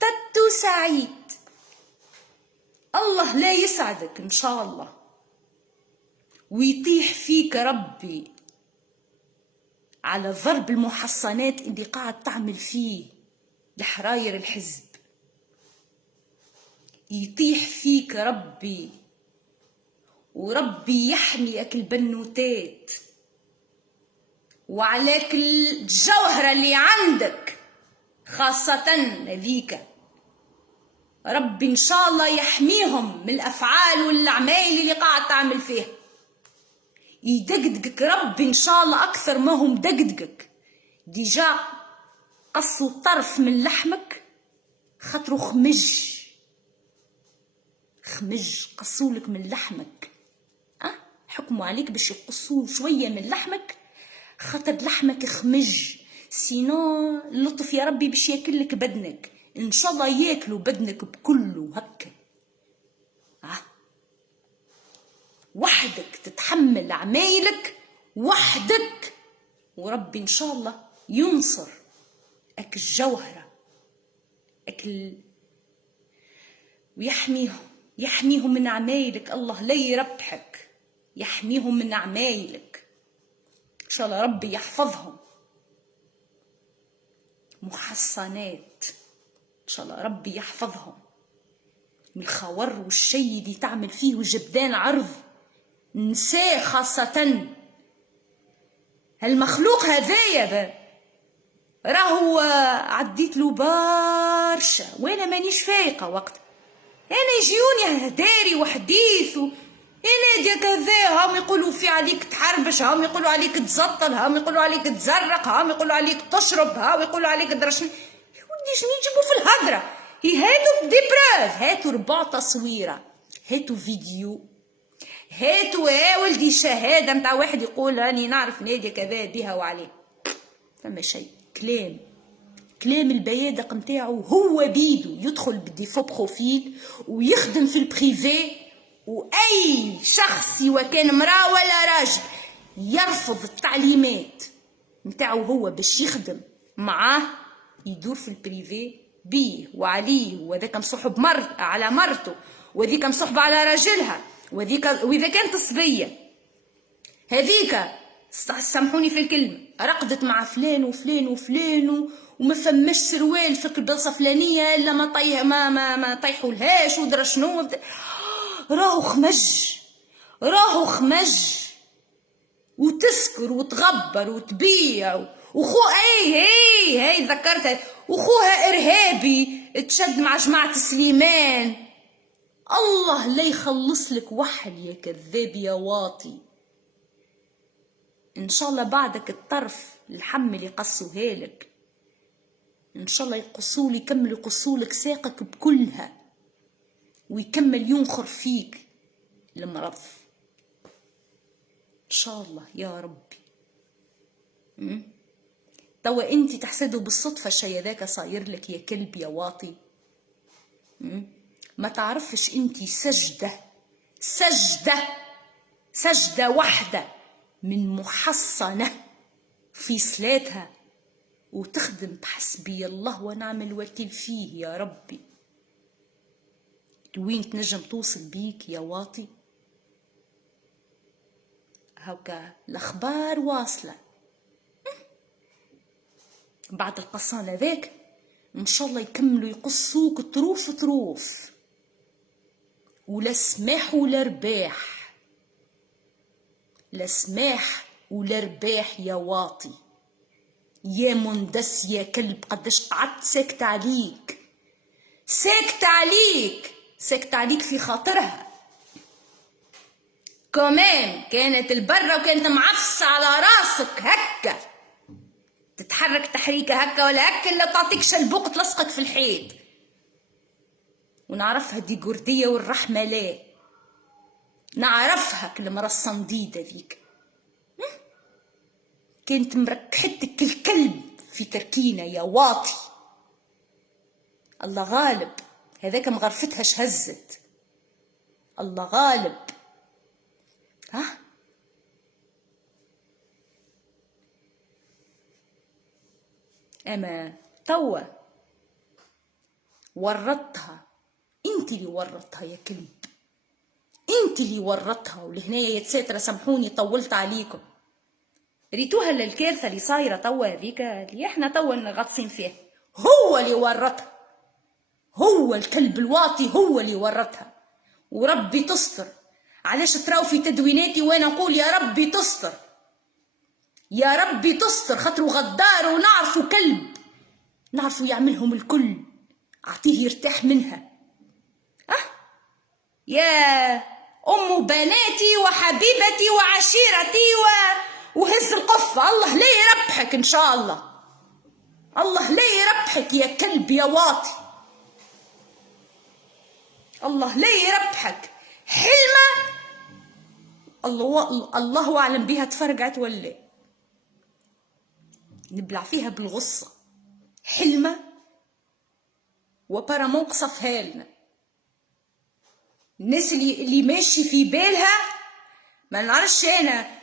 تاتو سعيد، الله لا يسعدك ان شاء الله ويطيح فيك ربي على ضرب المحصنات اللي قاعد تعمل فيه لحراير الحزب، يطيح فيك ربي، وربي يحميك البنوتات وعليك الجوهرة اللي عندك، خاصة هذيك ربي إن شاء الله يحميهم من الأفعال والأعمال اللي قاعد تعمل فيها. يدقدقك ربي إن شاء الله أكثر ما هم دقدقك. ديجا قصوا طرف من لحمك خاطرو خمج قصولك من لحمك. حكموا عليك باش يقصوا شوية من لحمك خاطر لحمك خمج، سينو لطف يا ربي باش ياكلك بدنك. ان شاء الله ياكلوا بدنك بكله هكا. وحدك تتحمل عمايلك وحدك، وربي ان شاء الله ينصر اك الجوهرة ويحميهم من عمايلك. الله لا يربحك، يحميهم من عمايلك ان شاء الله. ربي يحفظهم محصنات ان شاء الله. ربي يحفظهم من الخور والشي اللي تعمل فيه وجبدان عرض نساء خاصة. هالمخلوق هذايا راهو عديت له برشا وانا مانيش فايقة وقت. انا يجيوني هداري وحديث ينادي كذا، هم يقولوا في عليك تحربش، هم يقولوا عليك تزطل، هم يقولوا عليك تزرق، هم يقولوا عليك تشرب، هم يقولوا عليك درشني. ودي شنو يجيبوا في الهضره؟ هاتوا دي بروف، هاتوا 4 تصويره، هاتوا فيديو، هاتوا يا ولدي شهاده نتاع واحد يقول راني نعرف ناديه كذا بها وعليه. فما شيء كلام البيادق نتاعو هو بيدو يدخل بالديفو بروفيل ويخدم في البريفي. واي شخص سواء كان امراه ولا راجل يرفض التعليمات نتاعو هو باش يخدم معاه يدور في البريفي بيه وعليه، وذاك مصحب على مرته، وذيك مصحبه على راجلها، واذا كانت صبيه هذيك سامحوني في الكلمه رقدت مع فلان وفلان وفلان وما فماش سروال في البلاصه فلانيه الا ما طيحوا لهاش ودرا شنو. راهو خمج وتسكر وتغبر وتبيع وخو هي ذكرتها، وخوها ارهابي تشد مع جماعة سليمان. الله لا يخلص لك وحل يا كذاب يا واطي. ان شاء الله بعدك الطرف الحم اللي قصوها لك ان شاء الله يقصولي يكملوا يقصولك ساقك بكلها ويكمل ينخر فيك المرض ان شاء الله يا ربي. توا انت تحسدوا بالصدفه الشي ذاك صاير لك يا كلب يا واطي. ما تعرفش انت سجده واحده من محصنه في صلاتها وتخدم بحسبي الله ونعم الوكيل فيه يا ربي. وين تنجم توصل بيك يا واطي؟ هاكا الاخبار واصله. بعد القصان هذاك ان شاء الله يكملوا يقصوك طروف ولا سماح ولا رباح، لا سماح ولا رباح يا واطي يا مندس يا كلب. قداش قعدت ساكت عليك في خاطرها كمان. كانت البرة وكانت معفسة على راسك هكا تتحرك تحريكة هكا ولا هكا لا تعطيك شلبوق تلصقك في الحيط. ونعرفها دي قردية والرحمة لا نعرفها المرة الصنديدة ذيك كانت مركحتك الكلب في تركينة يا واطي. الله غالب هذاك مغرفتها شهزت. الله غالب. اما توا ورطتها، انت اللي ورطتها يا كلب، انت اللي ورطتها. ولهنايا يا تساتر سامحوني طولت عليكم. ريتوها للكارثه اللي صايره توا هذيك اللي احنا توا غاطسين فيها. هو اللي ورطها، هو الكلب الواطي هو اللي ورطها. وربي تستر. علاش تراو في تدويناتي وانا نقول يا ربي تستر يا ربي تستر، خاطرو غدار ونعرفوا كلب، نعرفوا يعملهم الكل، اعطيه يرتاح منها. يا أم بناتي وحبيبتي وعشيرتي وهز القفة. الله لا يربحك إن شاء الله، الله لا يربحك يا كلب يا واطي، الله لا يربحك. حلمة الله أعلم بها تفرقعت ولا نبلع فيها بالغصة. حلمة وبرا موقصف هالنا الناس اللي ماشي في بالها ما نعرفش أنا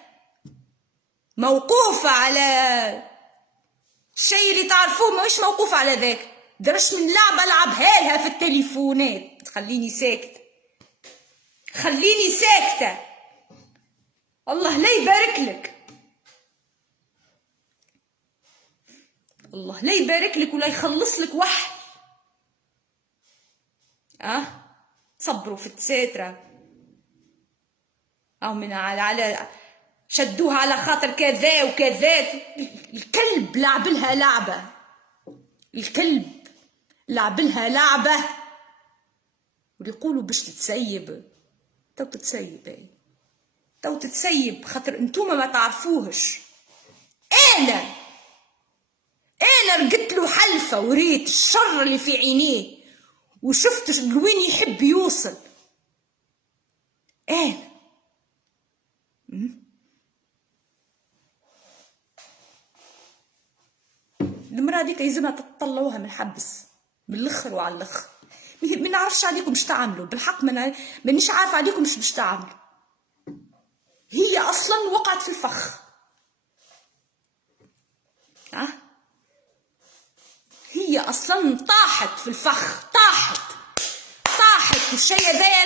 موقوفة على الشيء اللي تعرفوه، مش موقوفة على ذاك. درش من لعبة لعبها لها في التليفونات. خليني ساكتة، خليني ساكتة. الله لا يبارك لك، الله لا يبارك لك ولا يخلص لك وحد. صبروا في التساترة أو من على شدوها على خاطر كذا وكذا. الكلب لعب لها لعبة، الكلب لعب لها لعبة. ويقولوا باش تتسيب، تو تتسيب، تو تتسيب خاطر انتوما ما تعرفوهش. انا رقدت له حلفة وريت الشر اللي في عينيه وشفت لوين يحب يوصل. المرأة ديك يلزمها تطلعوها من الحبس من الاخر وعلى الاخر. ما نعرفش عليكم باش تعملوا بالحق، مانيش عارفه عليكم باش تعملوا. هي اصلا وقعت في الفخ. هي اصلا طاحت في الفخ، طاحت. والشيء هذايا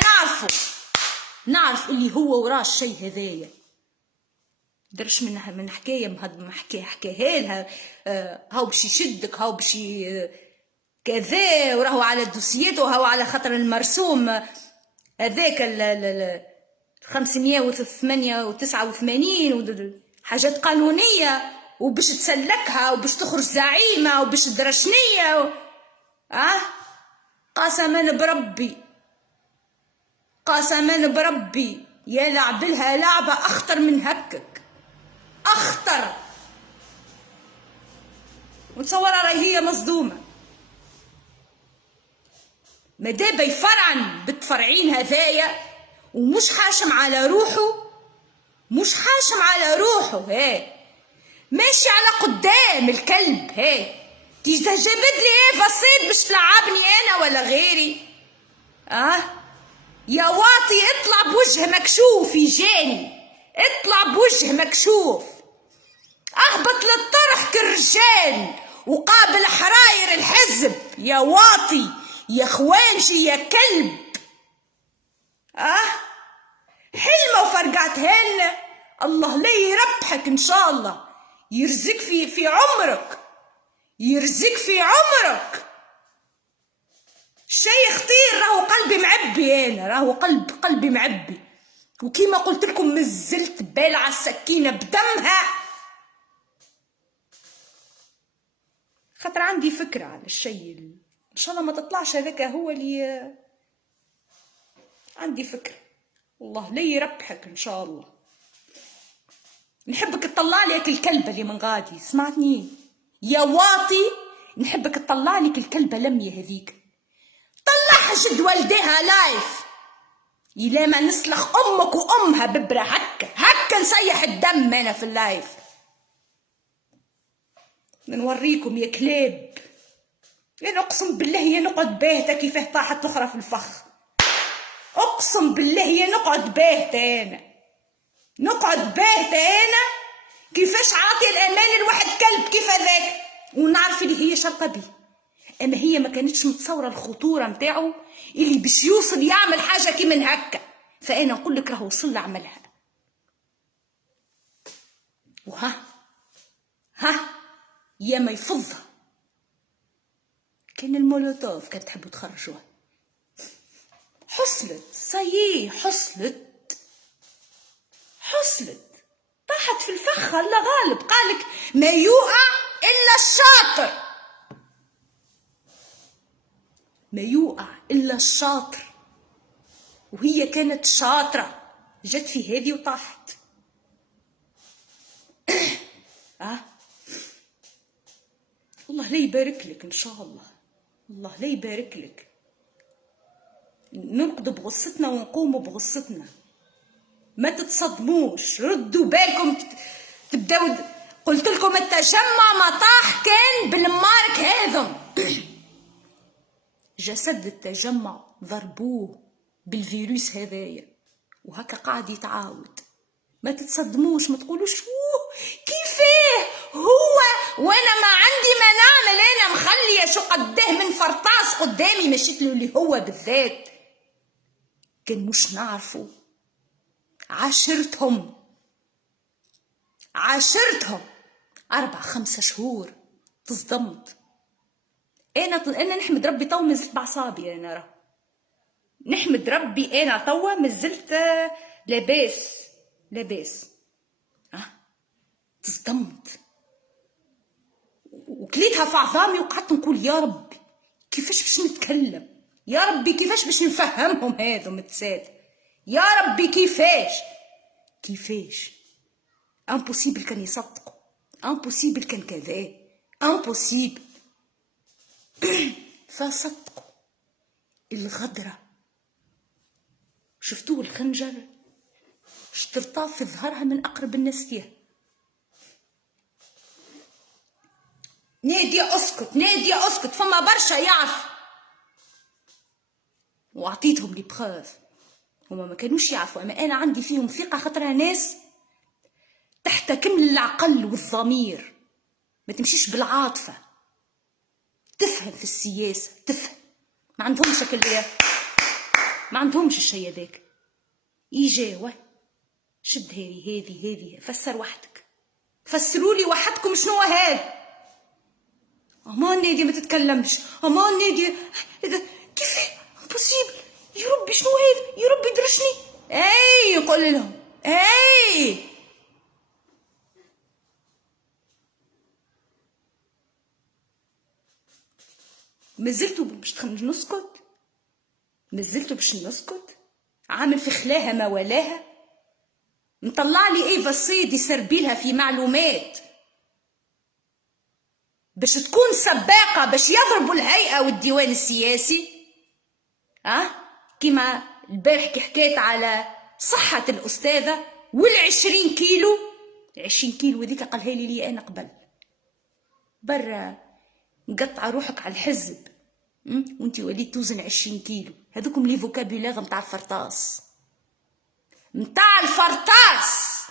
نعرف اللي هو وراه الشيء هذايا. درش من حكايه حكاها لها. هاو باش يشدك، هاو باش كذا، وراهو على الدوسيات، وهاو على خاطر المرسوم هذاك 589 حاجات قانونيه، وباش تسلكها وباش تخرج زعيمه وباش درشنيه قسما بربي يا لعب لها لعبه اخطر من هكك، اخطر. وتصور راهي هي مصدومه، مدابا يفرعن بالتفرعين هذايا ومش حاشم على روحه، ماشي على قدام الكلب. تيجي جابت لي فصيل باش تلعبني انا ولا غيري؟ يا واطي اطلع بوجه مكشوف، يجاني اطلع بوجه مكشوف، اهبط للطرح كالرجال وقابل حراير الحزب. يا واطي يا خوانشي يا كلب. حلمة وفرقعتها لنا. الله لا يربحك ان شاء الله، يرزق في عمرك، يرزق في عمرك. شيء خطير. راهو قلبي معبي، انا راهو قلبي معبي، وكيما قلت لكم مازلت بالعه السكينه بدمها، خاطر عندي فكره على الشيء. ان شاء الله ما تطلعش هذاك هو اللي عندي فكره. الله لا يربحك ان شاء الله. نحبك تطلع لك الكلبه اللي من غادي، سمعتني يا واطي؟ نحبك تطلع لك الكلبه لميه هذيك، طلعها جد والديها لايف، إلا ما نسلخ امك وامها ببره. هكا نسيح الدم انا في اللايف. نوريكم يا كلاب. انا اقسم بالله يا نقعد باهته كيفاه طاحت الاخرى في الفخ. اقسم بالله يا نقعد باهته انا كيفاش عاطي الامان لواحد كلب كيف هذاك، ونعرف اللي هي شرطه بيه. اما هي ما كانتش متصوره الخطوره نتاعو اللي باش يوصل يعمل حاجه كي من هكا. فانا نقول لك راهو وصل عملها. يا ما يفضها كان المولوتوف كانت تحبوا تخرجوها. حصلت صايي، حصلت طاحت في الفخ. الله غالب قالك ما يوقع الا الشاطر، وهي كانت شاطرة، جت في هذه وطاحت. الله لا يبارك لك ان شاء الله، الله لا يبارك لك. نرقد بغصتنا ونقوم بغصتنا، ما تتصدموش، ردوا بالكم. تبداو قلت لكم التجمع مطاح كان بالمارك هذم. جسد التجمع ضربوه بالفيروس هذايا وهكا قاعد يتعاود. ما تتصدموش، ما تقولوش كيفاه هو وانا ما عندي ما نعمل، انا مخليه شو قداه من فرطاس قدامي مشيت له اللي هو بالذات. كان مش نعرفه، عاشرتهم 4-5 شهور. تصدمت انا نحمد ربي تو مازلت بعصابي. انا راه نحمد ربي انا توا مازلت لاباس. تصدمت وكليتها في عظامي وقعدت نقول يا ربي كيفاش باش نتكلم، يا ربي كيفاش باش نفهمهم هذو متساد، يا ربي كيفاش امبوسيبل كان يصدقوا، امبوسيبل كان كذا، امبوسيبل. فصدقوا الغدرة. شفتوه الخنجر اشترطاه في ظهرها من أقرب الناس ليه. نادية اسكت فما برشا يعرف. وعطيتهم لي بخاف، هما ما كانوش يعرفوا، اما انا عندي فيهم ثقة خاطرها ناس تحتكم للعقل والضمير، ما تمشيش بالعاطفة، تفهم في السياسة، تفهم. ما عندهمش شكل، ما عندهمش الشيء هذاك. يجاوه شد هذه فسر وحدك، فسروا لي وحدكم شنو هذا. امان نادي ما تتكلمش، امان نادي كيف بوسيبل، يا ربي شنو هذا، يا ربي درشني. اي قول لهم اي مازلتوا باش نسكت، عامل في خلاها ما ولاها، مطلع لي ايفا الصيدي سربيلها في معلومات باش تكون سباقة باش يضربوا الهيئة والديوان السياسي. كما البارح كي حكيت على صحة الأستاذة وال20 كيلو، 20 كيلو هذيك قالها لي أنا قبل برا مقطعة روحك على الحزب وانتي وليت توزن 20 كيلو. هذوكم لي فوكابيلاغ متاع الفرطاس،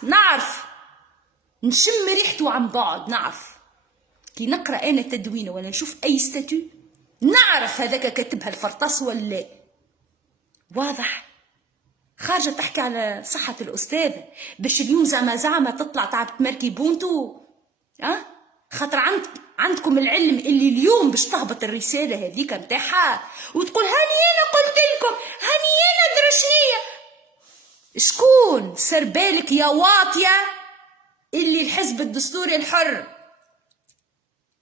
نعرف نشم ريحته عن بعد، نعرف كي نقرأ أنا تدوينه ولا نشوف أي ستاتو نعرف هذاك كاتبها الفرطاس ولا. واضح خارجة تحكي على صحة الأستاذة باش اليوم زعما تطلع تعب تمركي بونتو. خاطر عندكم العلم اللي اليوم باش تهبط الرسالة هذيك متاعها وتقول هاني أنا قلت لكم، هاني أنا درشنية. شكون سربالك يا واطية اللي الحزب الدستوري الحر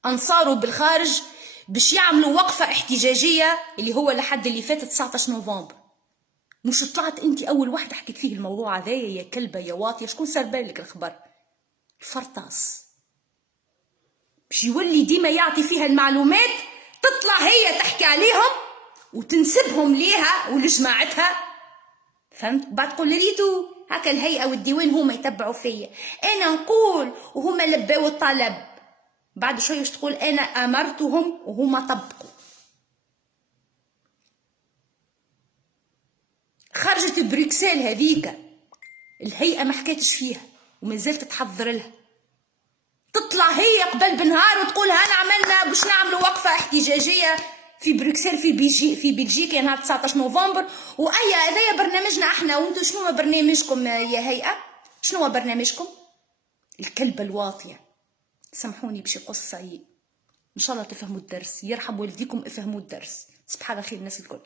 أنصاره بالخارج باش يعملوا وقفة احتجاجية اللي هو لحد اللي فات 19 نوفمبر؟ مش طلعت انت اول واحدة حكيت فيه الموضوع هذايا يا كلبة يا واطية؟ شكون سربالك الخبر؟ الفرطاس باش يولي ديما يعطي فيها المعلومات، تطلع هي تحكي عليهم وتنسبهم ليها ولجماعتها. فهمت؟ بعد تقول ريتو هكا الهيئة والديوان هما يتبعوا فيا، انا نقول وهما لباو الطلب. بعد شوي وش تقول انا امرتهم وهما طبقوا. خرجت بريكسل هذيك الهيئة ما حكيتش فيها وما زالت تحضر لها، تطلع هي قبل بنهار وتقول هانا عملنا باش نعملوا وقفة احتجاجية في بروكسل في بلجيكا نهار 19 نوفمبر. وأي هذايا برنامجنا احنا، وانتو شنو برنامجكم يا هيئة؟ شنو برنامجكم؟ الكلبة الواطية. سامحوني بشي قصة ان شاء الله تفهموا الدرس، يرحم والديكم افهموا الدرس. صباح على خير الناس الكل.